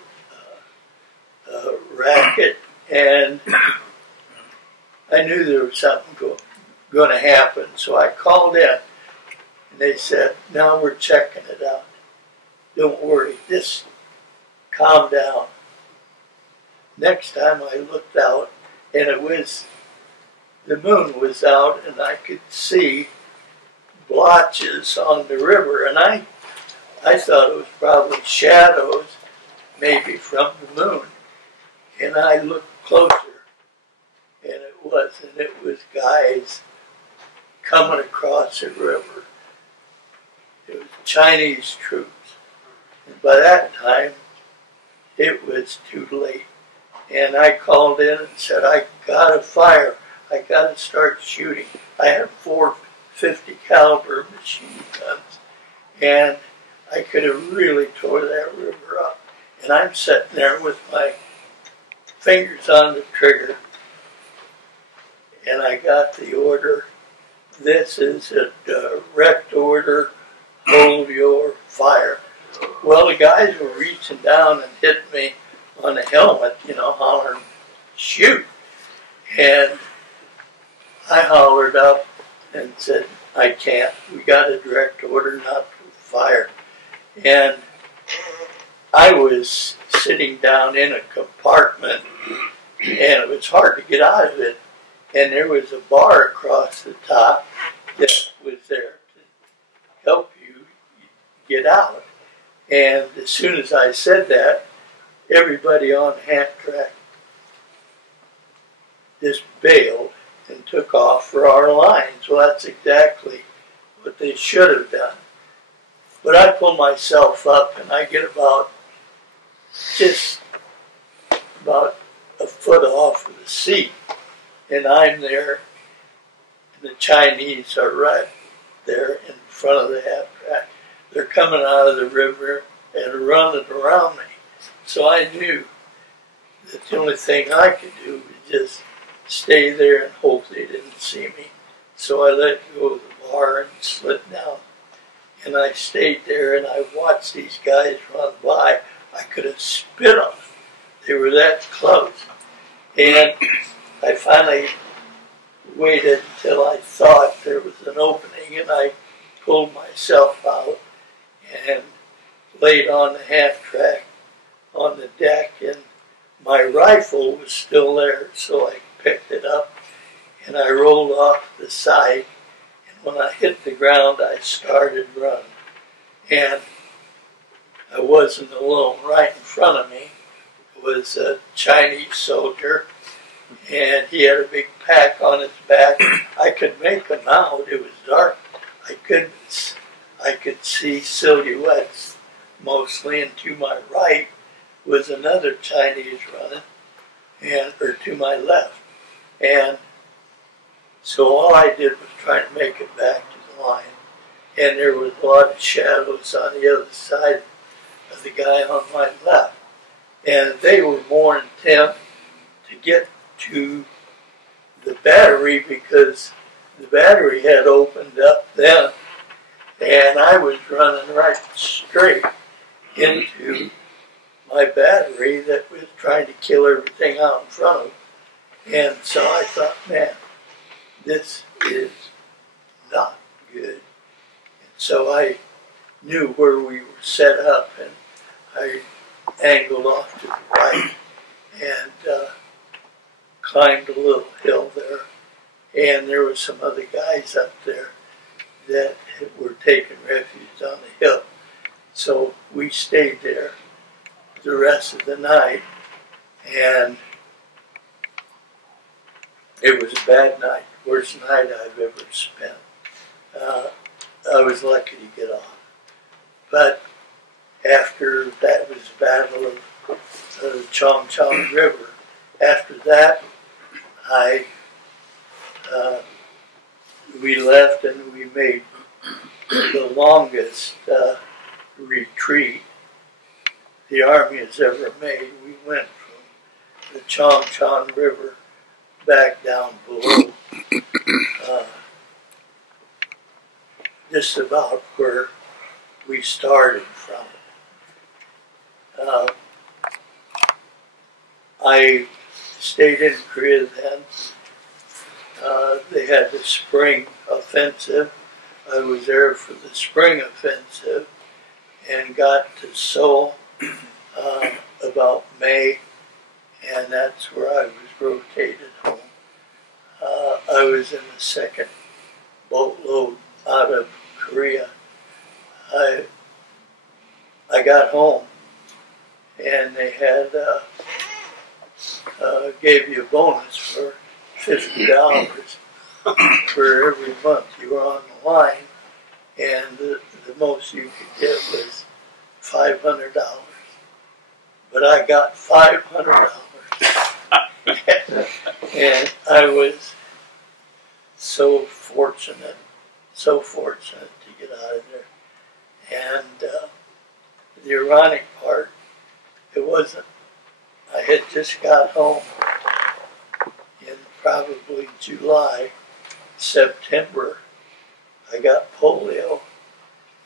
racket, and I knew there was something going to happen. So I called in, and they said, now we're checking it out. Don't worry, just calm down. Next time I looked out, and the moon was out, and I could see blotches on the river, and I thought it was probably shadows, maybe from the moon. And I looked closer, and it was guys coming across the river. It was Chinese troops. And by that time, it was too late. And I called in and said, I got to fire. I got to start shooting. I had 4 .50 caliber machine guns, and I could have really tore that river up. And I'm sitting there with my fingers on the trigger, and I got the order. This is a direct order. Hold your fire. Well, the guys were reaching down and hitting me on the helmet, you know, hollering, shoot. And I hollered up and said, I can't. We got a direct order not to fire. And I was sitting down in a compartment, and it was hard to get out of it. And there was a bar across the top that was there to help you get out. And as soon as I said that, everybody on the half track just bailed and took off for our lines. Well, that's exactly what they should have done. But I pull myself up, and I get just about a foot off of the seat, and I'm there, and the Chinese are right there in front of the half track. They're coming out of the river and running around me. So I knew that the only thing I could do was just stay there and hope they didn't see me. So I let go of the bar and slid down. And I stayed there, and I watched these guys run by. I could have spit on them. They were that close. And I finally waited until I thought there was an opening, and I pulled myself out and laid on the half track on the deck, and my rifle was still there, so I picked it up and I rolled off the side, and when I hit the ground I started running. And I wasn't alone. Right in front of me was a Chinese soldier, and he had a big pack on his back. I could make him out. It was dark. I could see silhouettes mostly, and to my right was another Chinese running, or to my left. And so all I did was try to make it back to the line. And there was a lot of shadows on the other side of the guy on my left. And they were more intent to get to the battery, because the battery had opened up then, and I was running right straight into my battery that was trying to kill everything out in front of them. And so I thought, man, this is not good. And so I knew where we were set up, and I angled off to the right and climbed a little hill there. And there were some other guys up there that were taking refuge on the hill. So we stayed there the rest of the night, and it was a bad night. worst night I've ever spent. I was lucky to get off. But after that was the Battle of the Chong Chong River. After that, we left and we made the longest retreat the Army has ever made. We went from the Chong Chong River back down below, just about where we started from. I stayed in Korea then. They had the spring offensive. I was there for the spring offensive and got to Seoul about May, and that's where I was rotated home. I was in the second boatload out of Korea. I got home, and they had gave you a bonus for $50 for every month you were on the line, and the most you could get was $500. But I got $500, and I was so fortunate to get out of there. And the ironic part, it wasn't, I had just got home in probably July, September. I got polio,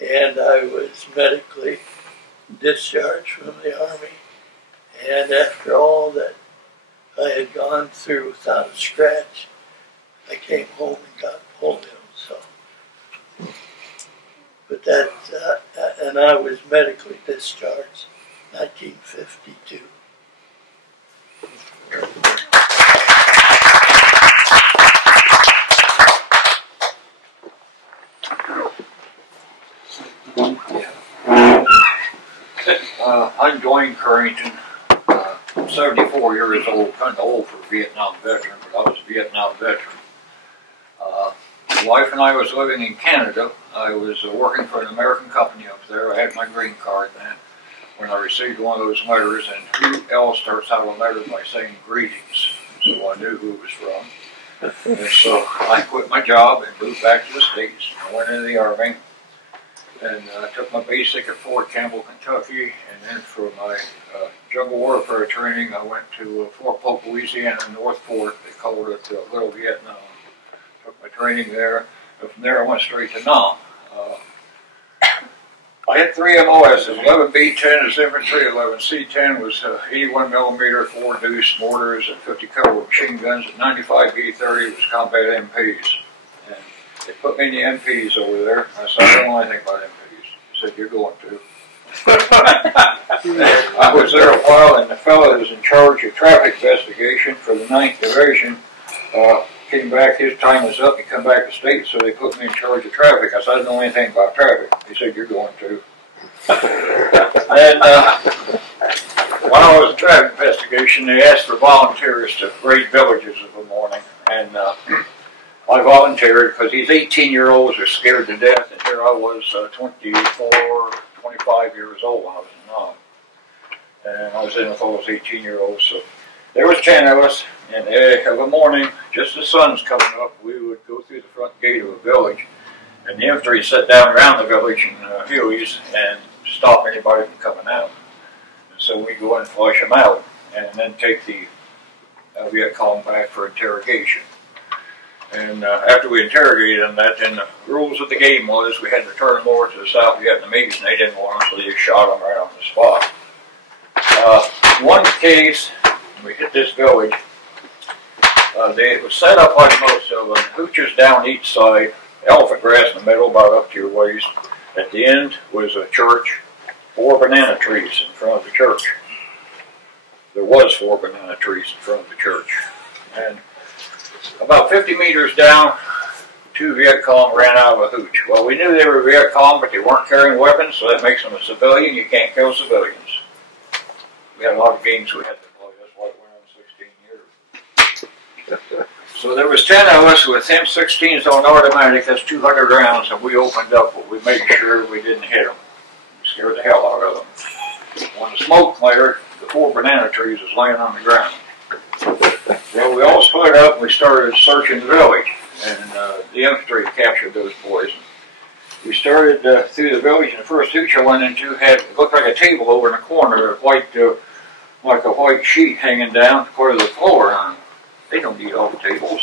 and I was medically discharged from the Army. And after all that I had gone through without a scratch, I came home and got polio. So, but that, and I was medically discharged, 1952. I'm Dwayne Carrington. I'm 74 years old, kind of old for a Vietnam veteran, but I was a Vietnam veteran. My wife and I was living in Canada. I was working for an American company up there. I had my green card then when I received one of those letters, and who else starts out a letter by saying greetings? So I knew who it was from. And so I quit my job and moved back to the States. I went into the Army. And I took my basic at Fort Campbell, Kentucky, and then for my jungle warfare training, I went to Fort Polk, Louisiana, North Fort. They called it Little Vietnam. Took my training there, and from there I went straight to Nam. I had 3 MOSs. 11B-10 is infantry, 11C-10 was 81 millimeter 4 deuce mortars and 50 caliber machine guns, and 95B-30 was combat MPs. And they put me in the MPs over there. I said, I don't know anything about MPs. He said, you're going to. I was there a while, and the fellow that was in charge of traffic investigation for the 9th Division came back. His time was up. He come back to state, so they put me in charge of traffic. I said, I don't know anything about traffic. He said, you're going to. And while I was in traffic investigation, they asked for volunteers to raid villages of a morning. And I volunteered because these 18-year-olds are scared to death, and here I was 24, 25 years old when I was in Nam. And I was in with all those 18-year-olds. So there was 10 of us, and of a morning, just as the sun's coming up, we would go through the front gate of a village, and the infantry sat down around the village in Hueys and stop anybody from coming out. And so we go in and flush them out, and then take the Viet Cong back for interrogation. And after we interrogated them, then the rules of the game was we had to turn them over to the South Vietnamese, and they didn't want them, so they just shot them right on the spot. One case, we hit this village. It was set up like most of them, hooches down each side, elephant grass in the middle, about up to your waist. At the end was a church, 4 banana trees in front of the church. There was 4 banana trees in front of the church. And about 50 meters down, 2 Viet Cong ran out of a hooch. Well, we knew they were Viet Cong, but they weren't carrying weapons, so that makes them a civilian. You can't kill civilians. We had a lot of games we had to play. That's why it went on 16 years. So there was 10 of us with M16s on automatic, that's 200 rounds, and we opened up, but we made sure we didn't hit them. We scared the hell out of them. When the smoke cleared, the 4 banana trees was laying on the ground. Well, we all split up and we started searching the village, and the infantry captured those boys. We started through the village, and the first hooch I went into had, it looked like a table over in the corner, like a white sheet hanging down part of the floor. They don't need all the tables.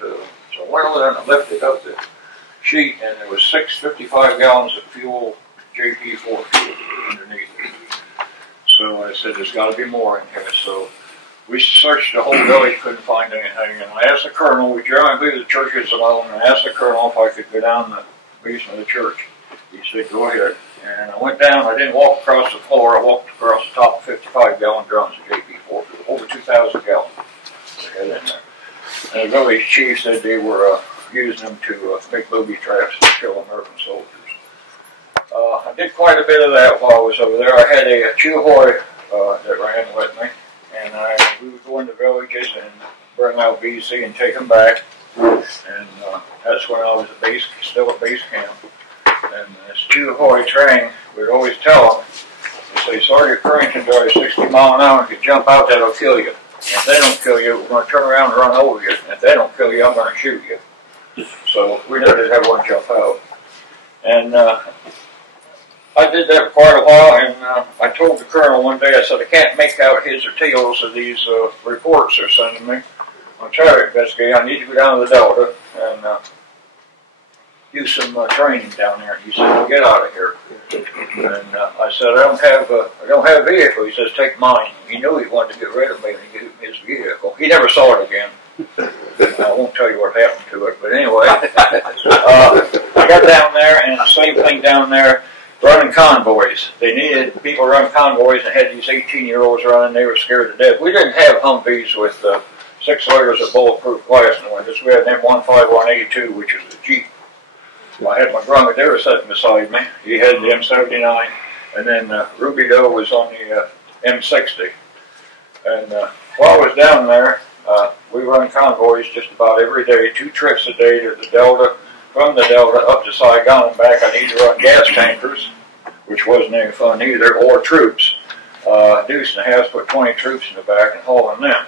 So I went over there and I lifted up the sheet, and there was 6 55-gallons of fuel, JP4 fuel underneath it. So I said, there's got to be more in here. So we searched the whole village, couldn't find anything. And I asked the colonel, we generally leave the churches alone, and I asked the colonel if I could go down the basement of the church. He said, go ahead. And I went down, I didn't walk across the floor, I walked across the top of 55-gallon drums of JP4, over 2,000 gallons they had in there. And the village chief said they were using them to make booby traps to kill American soldiers. I did quite a bit of that while I was over there. I had a Chuhoy that ran with me, and we would go into villages and bring out BC and take them back. And that's when I was still at base camp. And this Chuhoy train, we'd always tell them, they say, Sergeant Crane can drive 60 miles an hour. If you jump out, that'll kill you. If they don't kill you, we're going to turn around and run over you. And if they don't kill you, I'm going to shoot you. So we never did have one jump out. And I did that for quite a while, and I told the colonel one day, I said, I can't make out heads or tails of these reports they're sending me on traffic investigation. I need to go down to the Delta and do some training down there. He said, well, get out of here. And I said, I don't have a vehicle. He says, take mine. He knew he wanted to get rid of me and he gave me his vehicle. He never saw it again. I won't tell you what happened to it, but anyway. I got down there, and the same thing down there, running convoys. They needed people to run convoys and had these 18-year-olds running. They were scared to death. We didn't have Humvees with 6 layers of bulletproof glass in the windows. We had an M15182, which was a Jeep. I had my grenadier sitting beside me. He had the M79, and then Ruby Doe was on the M60. And while I was down there, we run convoys just about every day, 2 trips a day to the Delta, from the Delta up to Saigon and back. I need to run gas tankers, which wasn't any fun either, or troops. Deuce and a half put 20 troops in the back and hauling them.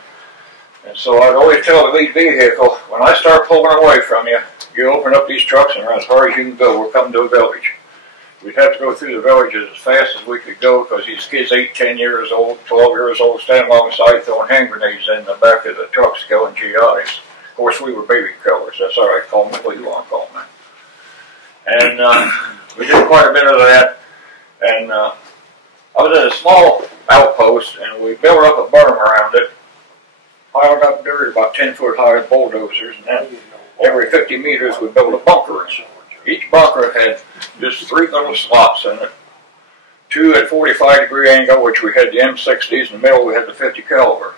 And so I'd always tell the lead vehicle, when I start pulling away from you, you open up these trucks and run as hard as you can go. We're coming to a village. We'd have to go through the villages as fast as we could go because these kids 8, 10 years old, 12 years old, standing alongside throwing hand grenades in the back of the trucks killing GIs. Of course, we were baby killers. That's all right. Call me what you want to call me. And we did quite a bit of that. And I was at a small outpost, and we built up a berm around it, piled up dirt about 10 foot high with bulldozers, and then every 50 meters we built a bunker in. Each bunker had just 3 little slots in it. 2 at 45-degree angle, which we had the M60s. In the middle we had the 50 caliber.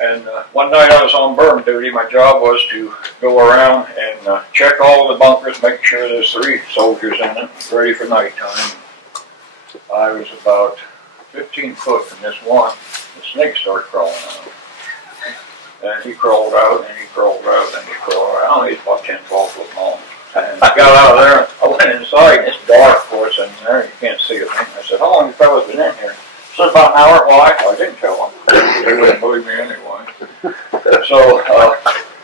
And one night I was on berm duty. My job was to go around and check all the bunkers, make sure there's 3 soldiers in it, ready for nighttime. I was about 15 foot from this one. The snake started crawling out. And he crawled out, and he crawled out, and he crawled out. He's about 10, 12 foot long. And I got out of there, I went inside, and it's dark for us in there, you can't see a thing. I said, how long have you fellas been in here? He said, about an hour. Well, I didn't tell them. They wouldn't believe me anyway. So,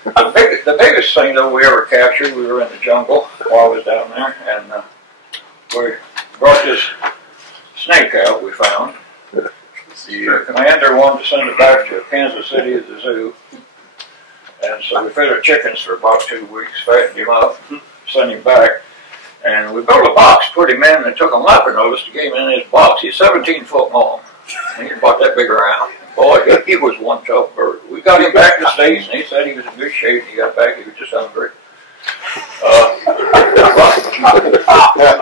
the biggest thing, though, we ever captured, we were in the jungle while I was down there, and we brought this snake out we found. The commander wanted to send it back to Kansas City at the zoo. And so we fed our chickens for about 2 weeks, fattened him up, sent him back. And we built a box, put him in, and took a leopard notice to get him in his box. He's 17 foot long. And he's about that big around. Boy, he was one tough bird. We got him back to the States, and he said he was in good shape. He got back, he was just hungry. I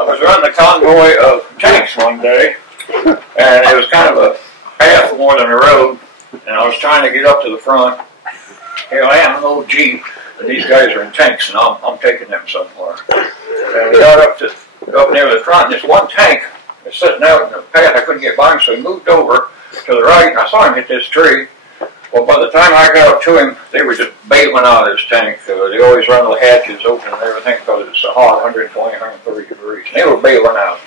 was running a convoy of tanks one day, and it was kind of a path more than a road, and I was trying to get up to the front. Here I am, an old Jeep, and these guys are in tanks, and I'm taking them somewhere. And we got up near the front, and this one tank was sitting out in the path. I couldn't get by him, so he moved over to the right, and I saw him hit this tree. Well, by the time I got up to him, they were just bailing out his tank. They always run the hatches open and everything because it's so hot, 120, 130 degrees. And they were bailing out.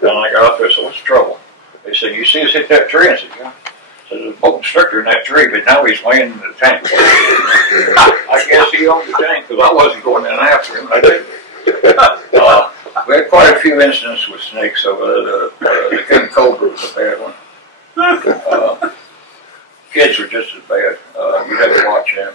And I got up there and said, what's the trouble? They said, you see us hit that tree? I said, yeah. I said, there's a boat instructor in that tree, but now he's laying in the tank. I guess he owned the tank because I wasn't going in after him. I didn't. We had quite a few incidents with snakes over there. The king cobra was a bad one. Kids were just as bad. You had to watch them.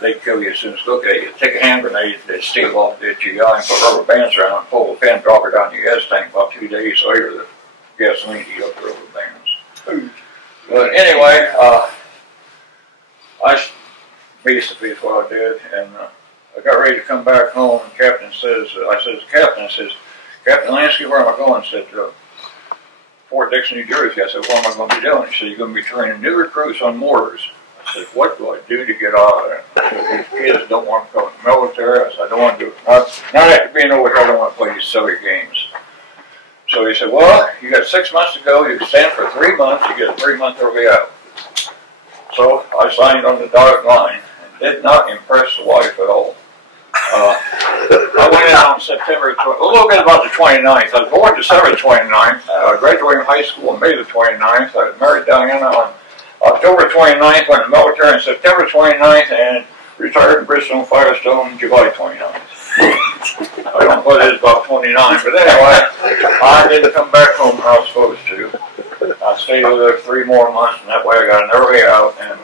They'd kill you as soon as they look at you. Take a hand grenade, they'd steal off the GI and put rubber bands around it, pull the pin, drop it down the gas tank. About 2 days later, the gasoline eat up the rubber bands. But anyway, I basically is what I did, and I got ready to come back home, and Captain says, Captain Lansky, where am I going? I said, Fort Dixon, New Jersey. I said, what am I going to be doing? He said, you're going to be training new recruits on mortars. I said, what do I do to get out of there? I said, these kids don't want to go in the military. I said, I don't want to do it. Not after being over here, I don't want to play these silly games. So he said, well, you got 6 months to go. You can stand for 3 months. You get a 3-month early out. So I signed on the dotted line and did not impress the wife at all. I went in on September, a little bit about the 29th. I was born December 29th. I graduated high school on May the 29th. I married Diana on October 29th, went to the military on September 29th, and retired in Bristol and Firestone July 29th. I don't know what it is about 29, but anyway, I didn't come back home when I was supposed to. I stayed over there 3 more months, and that way I got an early out and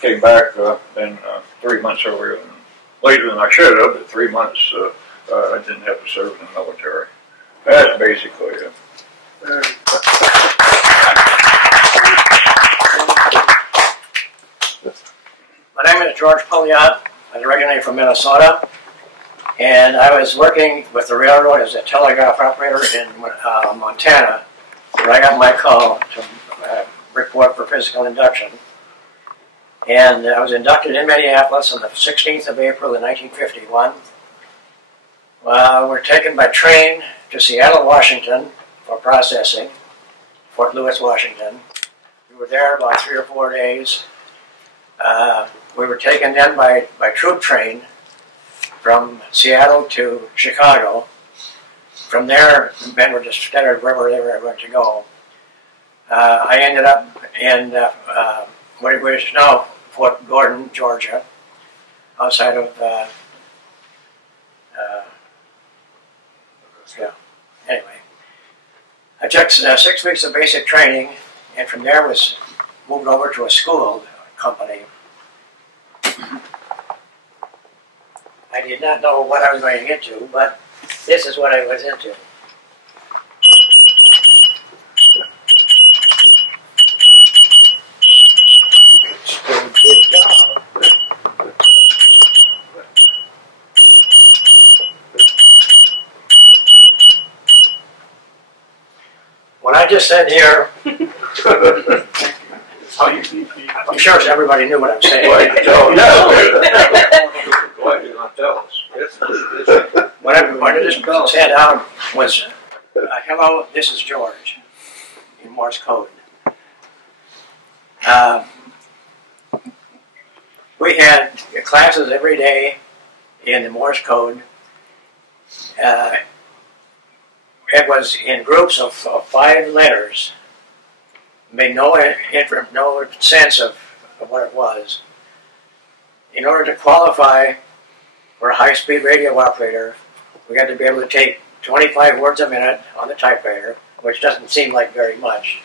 came back then 3 months earlier, later than I should have, but 3 months I didn't have to serve in the military. That's basically it. My name is George Pontiac. I'm originally from Minnesota, and I was working with the railroad as a telegraph operator in Montana, where I got my call to report for physical induction. And I was inducted in Minneapolis on the 16th of April in 1951. We're taken by train to Seattle, Washington for processing, Fort Lewis, Washington. We were there about 3 or 4 days. We were taken then by troop train from Seattle to Chicago. From there, the men were just scattered wherever they were going to go. I ended up in what is now Fort Gordon, Georgia, outside of, anyway. I took 6 weeks of basic training, and from there was moved over to a school company. I did not know what I was going into, but this is what I was into. What I just said here, I'm sure everybody knew what I'm saying. What I just said out was, hello, this is George, in Morse code. We had classes every day in the Morse code. It was in groups of 5 letters. Made no sense of what it was. In order to qualify for a high-speed radio operator, we had to be able to take 25 words a minute on the typewriter, which doesn't seem like very much.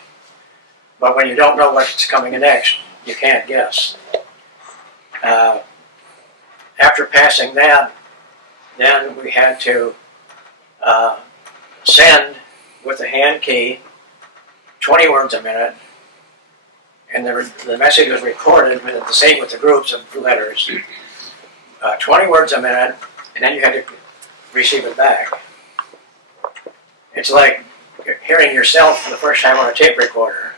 But when you don't know what's coming next, you can't guess. After passing that, then we had to send with the hand key 20 words a minute, and the message was recorded with the same with the groups of letters. 20 words a minute, and then you had to receive it back. It's like hearing yourself for the first time on a tape recorder.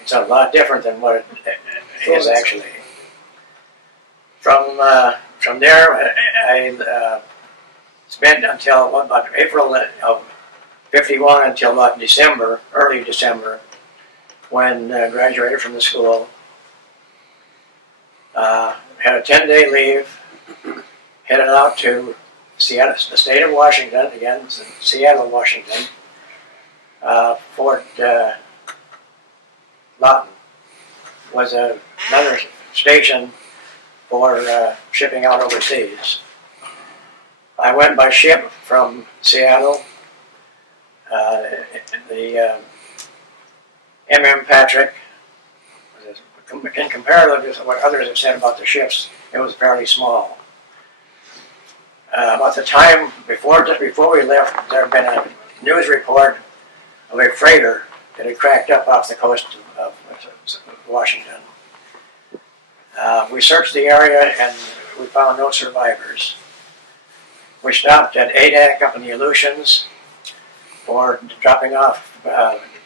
It's a lot different than what it is actually. From there, I spent until about April of '51 until about December, early December, when graduated from the school. Had a 10-day leave, headed out to Seattle, the state of Washington, again, Seattle, Washington. Fort Lawton was another station for shipping out overseas. I went by ship from Seattle. The M.M. Patrick, in comparison to what others have said about the ships, it was fairly small. About the time just before we left, there had been a news report of a freighter that had cracked up off the coast of Washington. We searched the area and we found no survivors. We stopped at ADAC up in the Aleutians for dropping off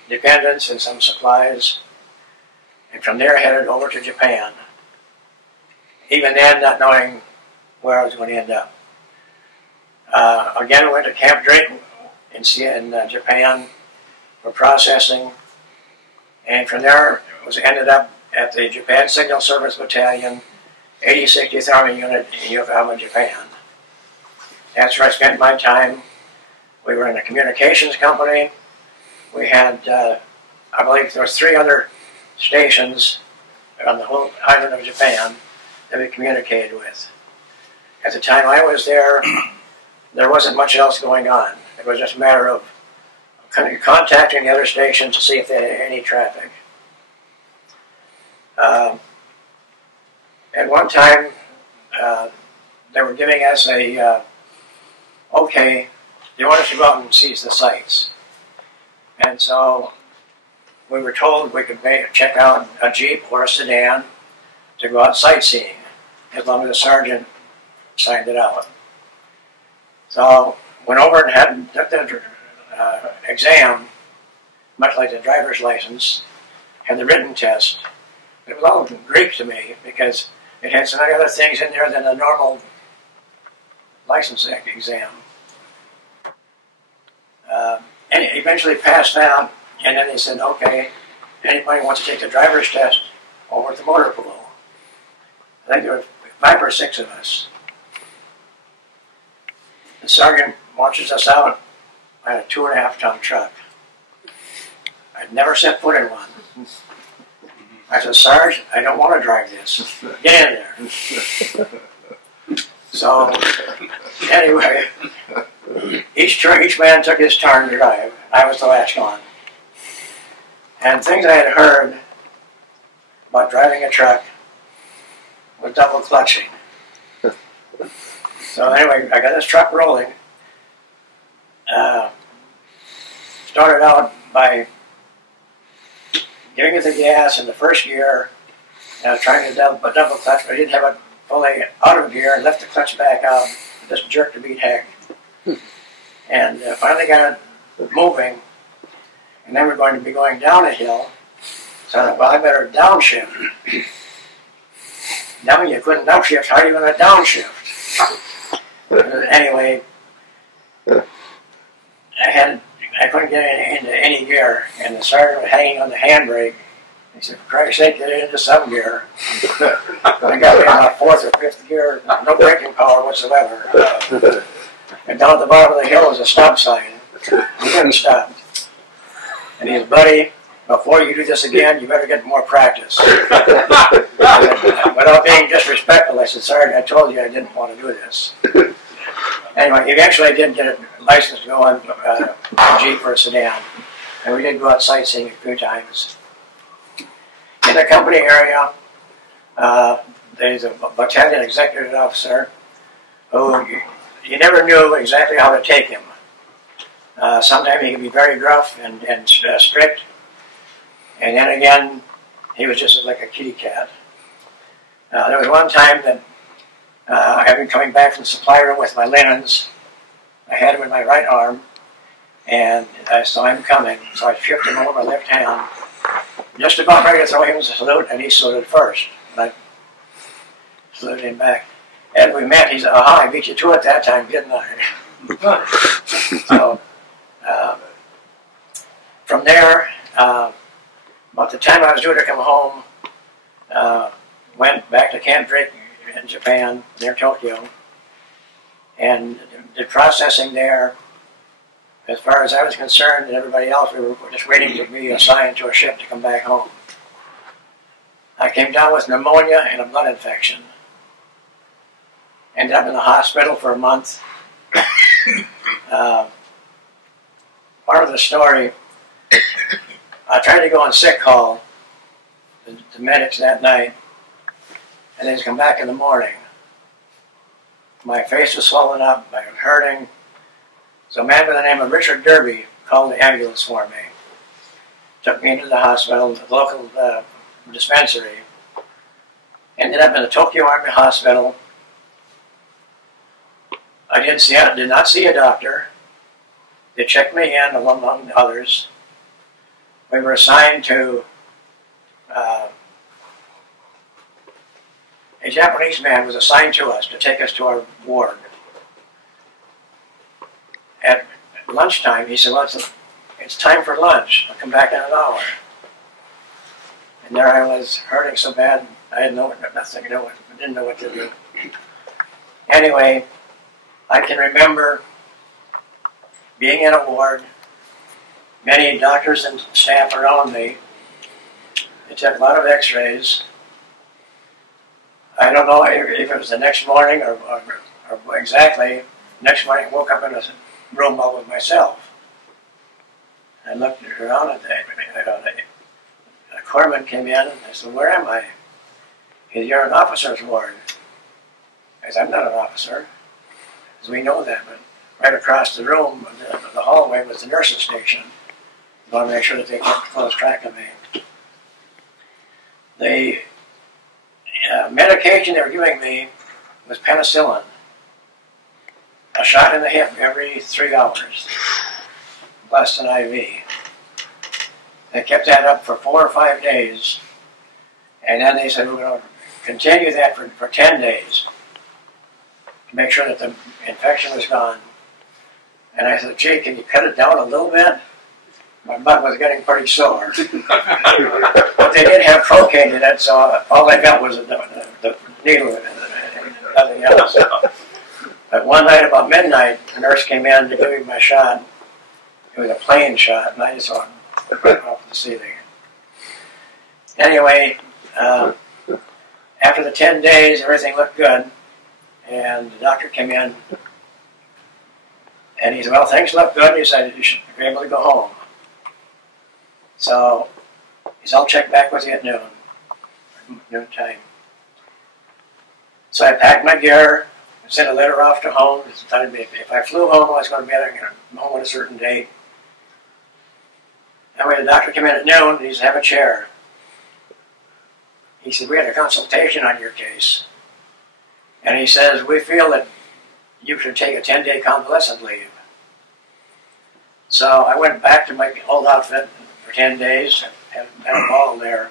dependents and some supplies, and from there headed over to Japan. Even then, not knowing where I was going to end up. Again, we went to Camp Drake in Japan for processing, and from there ended up at the Japan Signal Service Battalion, 8060th Army Unit in Yokohama, Japan. That's where I spent my time. We were in a communications company. We had, I believe there were 3 other stations on the whole island of Japan that we communicated with. At the time I was there, there wasn't much else going on. It was just a matter of contacting the other stations to see if they had any traffic. At one time, they were giving us a, okay, they want us to go out and seize the sites. And so we were told we could check out a Jeep or a sedan to go out sightseeing, as long as the sergeant signed it out. So went over and took the exam, much like the driver's license, had the written test. It was all Greek to me because it had so many other things in there than a normal license exam. And it eventually passed out, and then they said, okay, anybody wants to take the driver's test over at the motor pool. I think there were 5 or 6 of us. The sergeant marches us out. I had a 2.5-ton truck. I'd never set foot in one. I said, Sarge, I don't want to drive this. Get in there. So, anyway, each man took his turn to drive. I was the last one. And things I had heard about driving a truck was double clutching. So anyway, I got this truck rolling. Started out by giving it the gas in the first gear, trying to double clutch, but I didn't have it fully out of gear and left the clutch back out, just jerked to beat heck. And finally got it moving, and then we're going to be going down a hill, so I thought, well, I better downshift. Now when you couldn't downshift, how are you going to downshift? Anyway, I couldn't get into any gear, and the sergeant was hanging on the handbrake. He said, for Christ's sake, get it into some gear. I got me in my 4th or 5th gear, no braking power whatsoever. And down at the bottom of the hill was a stop sign. He couldn't stop. And his buddy, before you do this again, you better get more practice. Without being disrespectful, I said, Sergeant, I told you I didn't want to do this. Anyway, eventually I did get a license to go on a Jeep or a sedan. And we did go out sightseeing a few times. In the company area, there's a battalion executive officer who you never knew exactly how to take him. Sometimes he could be very gruff and strict. And then again, he was just like a kitty cat. There was one time that I'd been coming back from the supply room with my linens. I had him in my right arm, and I saw him coming, so I shifted him over my left hand, just about ready to throw him a salute, and he saluted first. And I saluted him back. And we met. He said, aha, I beat you to it that time, didn't I? So, from there, About the time I was due to come home, went back to Camp Drake in Japan, near Tokyo, and the processing there, as far as I was concerned and everybody else, we were just waiting to be assigned to a ship to come back home. I came down with pneumonia and a blood infection. Ended up in the hospital for a month. Part of the story, I tried to go on sick call, the medics that night, and then come back in the morning. My face was swollen up, I was hurting. So a man by the name of Richard Derby called the ambulance for me. Took me into the hospital, the local dispensary. Ended up in the Tokyo Army Hospital. I did not see a doctor. They checked me in, among others. We were assigned to a Japanese man was assigned to us to take us to our ward. At lunchtime, he said, well, it's time for lunch. I'll come back in an hour. And there I was, hurting so bad, I had nothing, didn't know what to do. Anyway, I can remember being in a ward, many doctors and staff around me. They took a lot of x-rays. I don't know if it was the next morning or exactly. Next morning I woke up in a room all with myself. I looked around at a corpsman came in and I said, where am I? He said, you're in officer's ward. I said, I'm not an officer. As we know that, but right across the room, the hallway was the nurse's station. I want to make sure that they kept close track of me. The medication they were giving me was penicillin. A shot in the hip every 3 hours, plus an IV. They kept that up for 4 or 5 days, and then they said, we're going to continue that for 10 days to make sure that the infection was gone. And I said, gee, can you cut it down a little bit? My butt was getting pretty sore. But they did have cocaine in it, so all they got was the needle and nothing else. But one night about midnight, the nurse came in to give me my shot. It was a plain shot, and I just saw it right off the ceiling. Anyway, after the 10 days, everything looked good. And the doctor came in, and he said, well, things look good. He said, you should be able to go home. So he said, I'll check back with you at noon time. So I packed my gear, sent a letter off to home. If I flew home, I was going to be home at a certain date. Anyway, the doctor came in at noon, and he said, have a chair. He said, we had a consultation on your case. And he says, we feel that you should take a 10-day convalescent leave. So I went back to my old outfit for 10 days, had a ball there.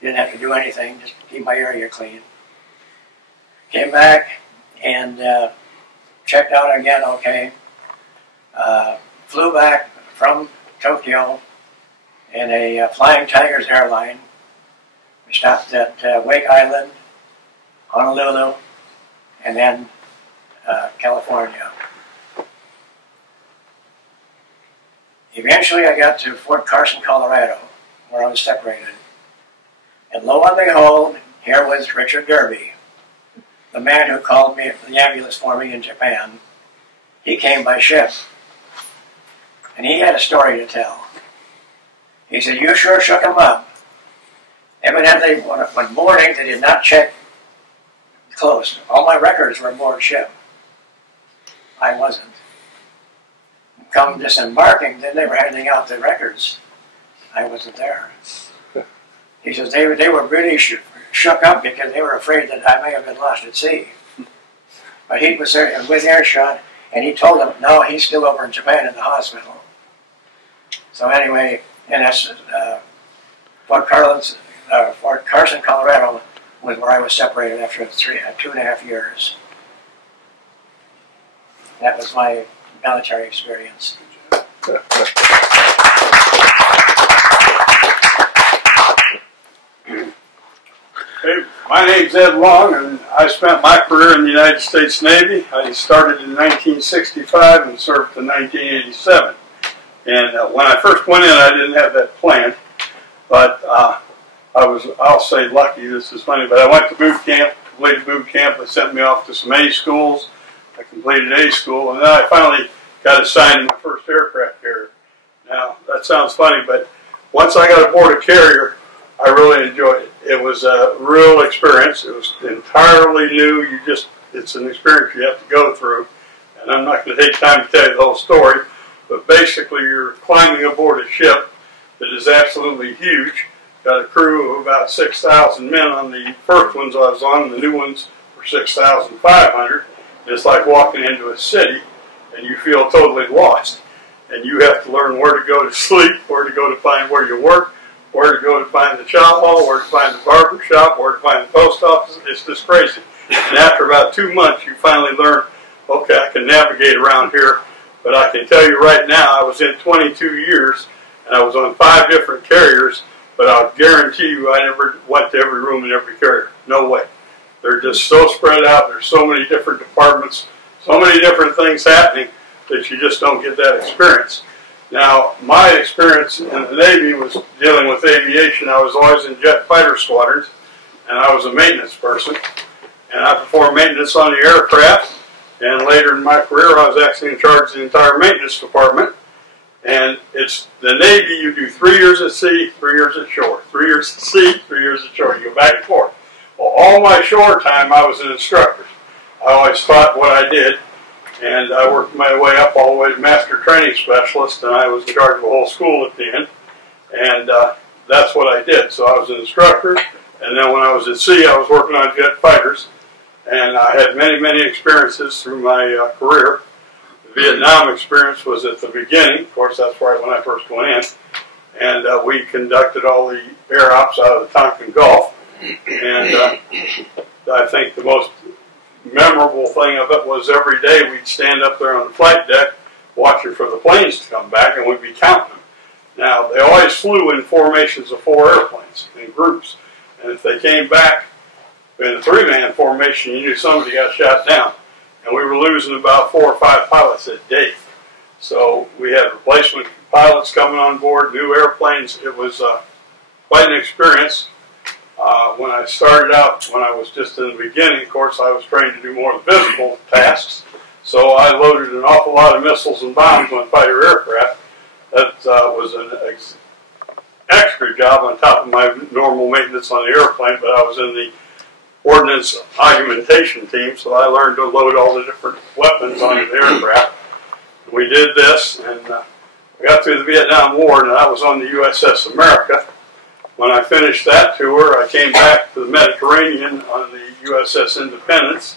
Didn't have to do anything, just keep my area clean. Came back and checked out again, okay. Flew back from Tokyo in a Flying Tigers airline. We stopped at Wake Island, Honolulu, and then California. Eventually I got to Fort Carson, Colorado, where I was separated. And lo and behold, here was Richard Derby, the man who called me the ambulance for me in Japan. He came by ship. And he had a story to tell. He said, you sure shook him up. Evidently, when boarding, they did not check close. All my records were aboard ship. I wasn't. Come disembarking, then they were handing out the records. I wasn't there. He says they were really shook up because they were afraid that I may have been lost at sea. But he was there with earshot, and he told them, no, he's still over in Japan in the hospital. So anyway, and that's Fort Carson, Colorado, was where I was separated after 2.5 years. That was my military experience. My name's Ed Long, and I spent my career in the United States Navy. I started in 1965 and served in 1987. And when I first went in, I didn't have that plan, but I was, I'll say lucky, this is funny, but I went to boot camp, completed boot camp. They sent me off to some A schools. I completed A school, and then I finally got assigned to my first aircraft carrier. Now, that sounds funny, but once I got aboard a carrier, I really enjoyed it. It was a real experience. It was entirely new. It's an experience you have to go through. And I'm not going to take time to tell you the whole story, but basically you're climbing aboard a ship that is absolutely huge. Got a crew of about 6,000 men on the first ones I was on. The new ones were 6,500. It's like walking into a city and you feel totally lost. And you have to learn where to go to sleep, where to go to find where you work, where to go to find the chow hall, where to find the barber shop, where to find the post office. It's just crazy. And after about 2 months, you finally learn, okay, I can navigate around here. But I can tell you right now, I was in 22 years, and I was on 5 different carriers, but I'll guarantee you I never went to every room in every carrier. No way. They're just so spread out. There's so many different departments, so many different things happening that you just don't get that experience. Now, my experience in the Navy was dealing with aviation. I was always in jet fighter squadrons, and I was a maintenance person. And I performed maintenance on the aircraft, and later in my career, I was actually in charge of the entire maintenance department. And it's the Navy, you do 3 years at sea, 3 years at shore. 3 years at sea, 3 years at shore. You go back and forth. Well, all my shore time, I was an instructor. I always taught what I did. And I worked my way up all the way to Master Training Specialist, and I was in charge of a whole school at the end. And that's what I did. So I was an instructor, and then when I was at sea, I was working on jet fighters. And I had many, many experiences through my career. The Vietnam experience was at the beginning. Of course, that's right when I first went in. And we conducted all the air ops out of the Tonkin Gulf. And I think the most memorable thing of it was every day we'd stand up there on the flight deck watching for the planes to come back, and we'd be counting them. Now, they always flew in formations of 4 airplanes in groups, and if they came back in a 3-man formation, you knew somebody got shot down, and we were losing about 4 or 5 pilots a day. So we had replacement pilots coming on board, new airplanes. It was quite an experience. When I started out, when I was just in the beginning, of course, I was trained to do more of the physical tasks. So I loaded an awful lot of missiles and bombs on fighter aircraft. That was an extra job on top of my normal maintenance on the airplane, but I was in the ordnance augmentation team, so I learned to load all the different weapons onto the aircraft. We did this, and we got through the Vietnam War, and I was on the USS America. When I finished that tour, I came back to the Mediterranean on the USS Independence,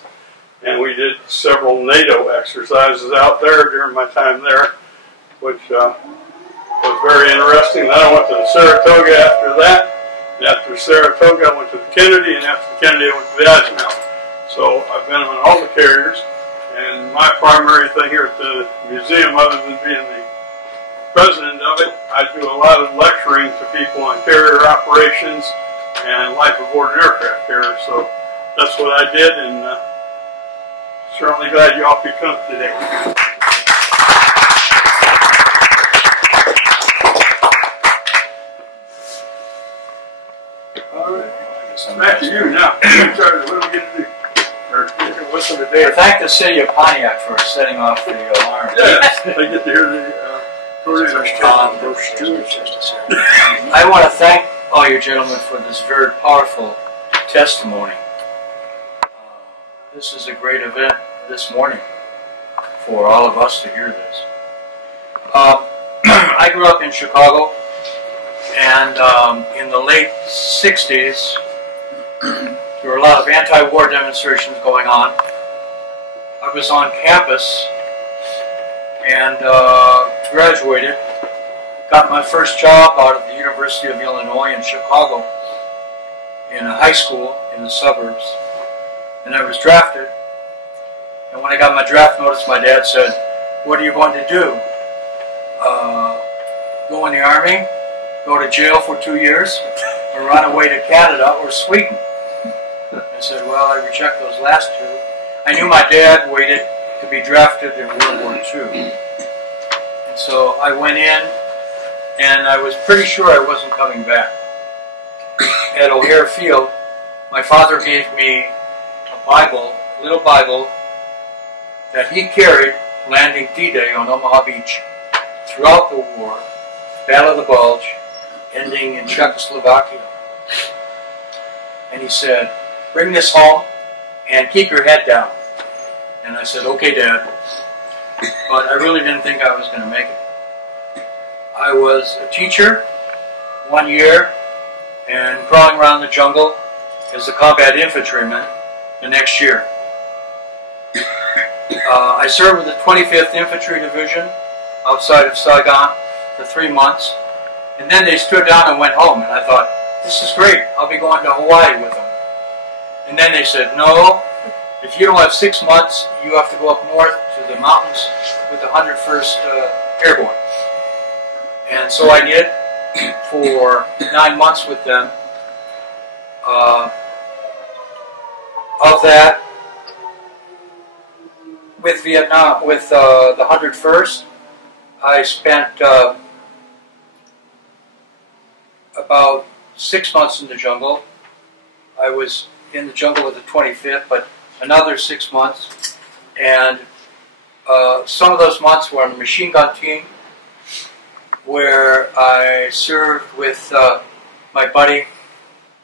and we did several NATO exercises out there during my time there, which was very interesting. Then I went to the Saratoga after that, and after Saratoga I went to the Kennedy, and after the Kennedy I went to the Eisenhower. So I've been on all the carriers, and my primary thing here at the museum, other than being the president of it, I do a lot of lecturing to people on carrier operations and life aboard an aircraft carrier. So that's what I did, and certainly glad you all could come today. All right, back to you now. What do we get to do? Listen today. I thank the city of Pontiac for setting off the alarm. Yes, I get to hear the I want to thank all you gentlemen for this very powerful testimony. This is a great event this morning for all of us to hear this. I grew up in Chicago, and in the late 60s, there were a lot of anti-war demonstrations going on. I was on campus and graduated, got my first job out of the University of Illinois in Chicago in a high school in the suburbs, and I was drafted. And when I got my draft notice, my dad said, "What are you going to do? Go in the Army, go to jail for 2 years, or run away to Canada or Sweden?" I said, well, I reject those last two. I knew my dad waited to be drafted in World War II. And so I went in, and I was pretty sure I wasn't coming back. At O'Hare Field, my father gave me a Bible, a little Bible, that he carried landing D-Day on Omaha Beach throughout the war, Battle of the Bulge, ending in Czechoslovakia. And he said, bring this home and keep your head down. And I said, okay, Dad. But I really didn't think I was going to make it. I was a teacher 1 year and crawling around the jungle as a combat infantryman the next year. I served with the 25th Infantry Division outside of Saigon for 3 months. And then they stood down and went home. And I thought, this is great. I'll be going to Hawaii with them. And then they said, no, if you don't have 6 months, you have to go up north to the mountains with the 101st Airborne. And so I did for 9 months with them. Of that, with Vietnam, with the 101st, I spent about 6 months in the jungle. I was in the jungle with the 25th, but another 6 months. And some of those months were on the machine gun team, where I served with my buddy,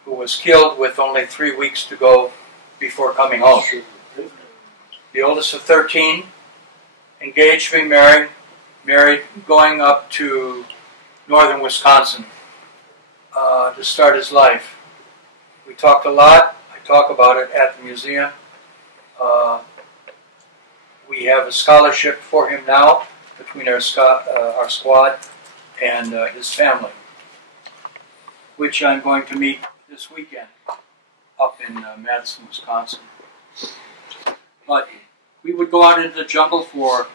who was killed with only 3 weeks to go before coming home. The oldest of 13, engaged to be married, going up to northern Wisconsin to start his life. We talked a lot. I talk about it at the museum. We have a scholarship for him now between our squad and his family, which I'm going to meet this weekend up in Madison, Wisconsin. But we would go out into the jungle for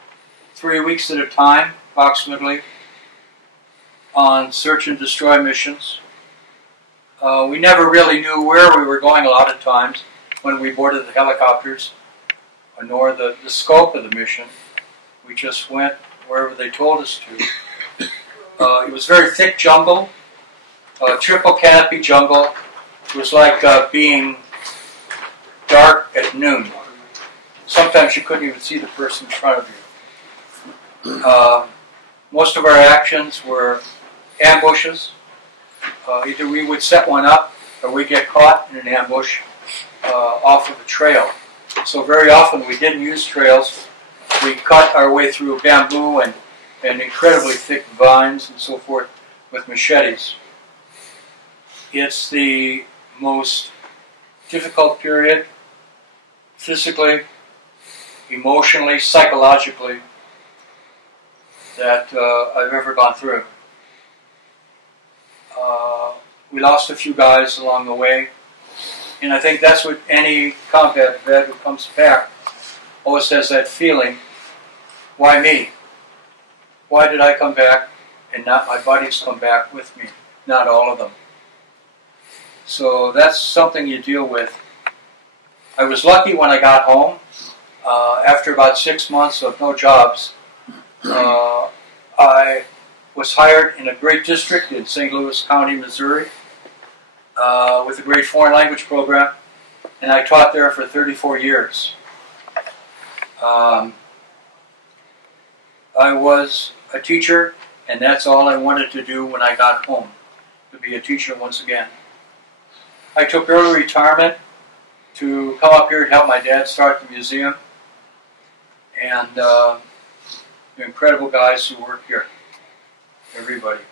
3 weeks at a time, approximately, on search and destroy missions. We never really knew where we were going a lot of times when we boarded the helicopters, nor the scope of the mission. We just went wherever they told us to. It was very thick jungle, triple canopy jungle. It was like being dark at noon. Sometimes you couldn't even see the person in front of you. Most of our actions were ambushes. Either we would set one up or we'd get caught in an ambush off of a trail. So very often we didn't use trails. We cut our way through bamboo and incredibly thick vines and so forth with machetes. It's the most difficult period, physically, emotionally, psychologically, that I've ever gone through. We lost a few guys along the way, and I think that's what any combat vet who comes back always has that feeling, why me? Why did I come back and not my buddies come back with me? Not all of them. So that's something you deal with. I was lucky when I got home. After about 6 months of no jobs, I was hired in a great district in St. Louis County, Missouri, with a great foreign language program, and I taught there for 34 years. I was a teacher, and that's all I wanted to do when I got home, to be a teacher once again. I took early retirement to come up here to help my dad start the museum, and the incredible guys who work here, everybody.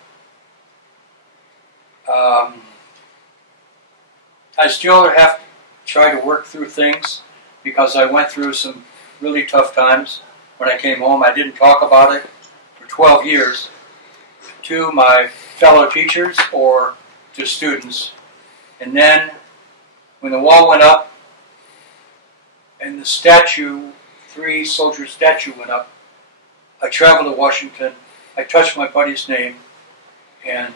I still have to try to work through things because I went through some really tough times. When I came home, I didn't talk about it for 12 years to my fellow teachers or to students. And then when the wall went up and the statue, 3-soldier statue went up, I traveled to Washington. I touched my buddy's name, and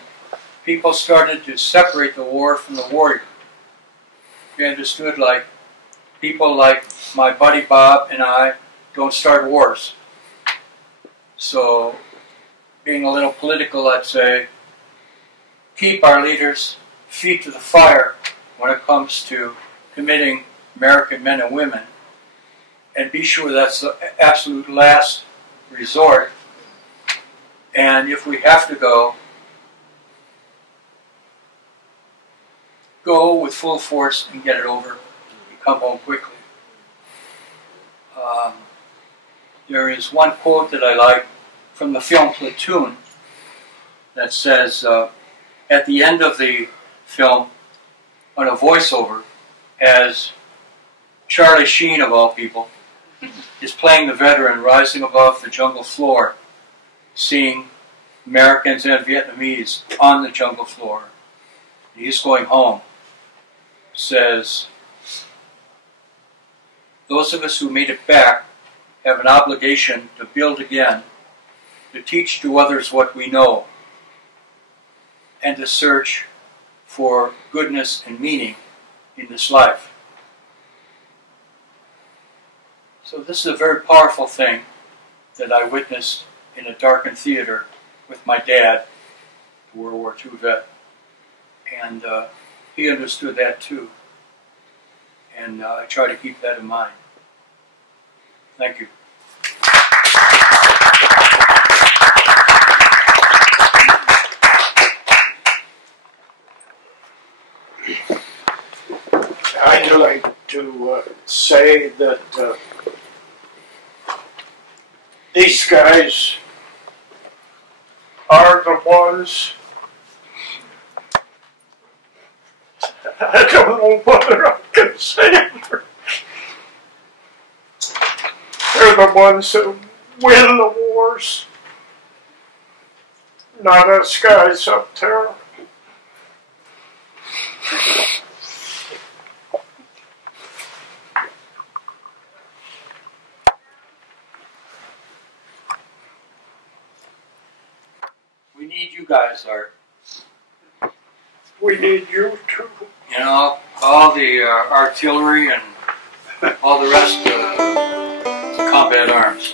people started to separate the war from the warrior. he understood like people like my buddy Bob and I don't start wars. So, being a little political, I'd say, keep our leaders' feet to the fire when it comes to committing American men and women, and be sure that's the absolute last resort. And if we have to go with full force and get it over and come home quickly. There is one quote that I like from the film Platoon that says, at the end of the film, on a voiceover, as Charlie Sheen, of all people, is playing the veteran rising above the jungle floor, seeing Americans and Vietnamese on the jungle floor. He's going home. Says, those of us who made it back have an obligation to build again, to teach to others what we know, and to search for goodness and meaning in this life. So this is a very powerful thing that I witnessed in a darkened theater with my dad, a World War II vet. And he understood that too. And I try to keep that in mind. Thank you. I'd like to say that these guys are the ones. I don't know whether I can say it. They're the ones that win the wars, not us guys up there. We need you guys, Art. We need you too. You know, all the artillery and all the rest of the combat arms.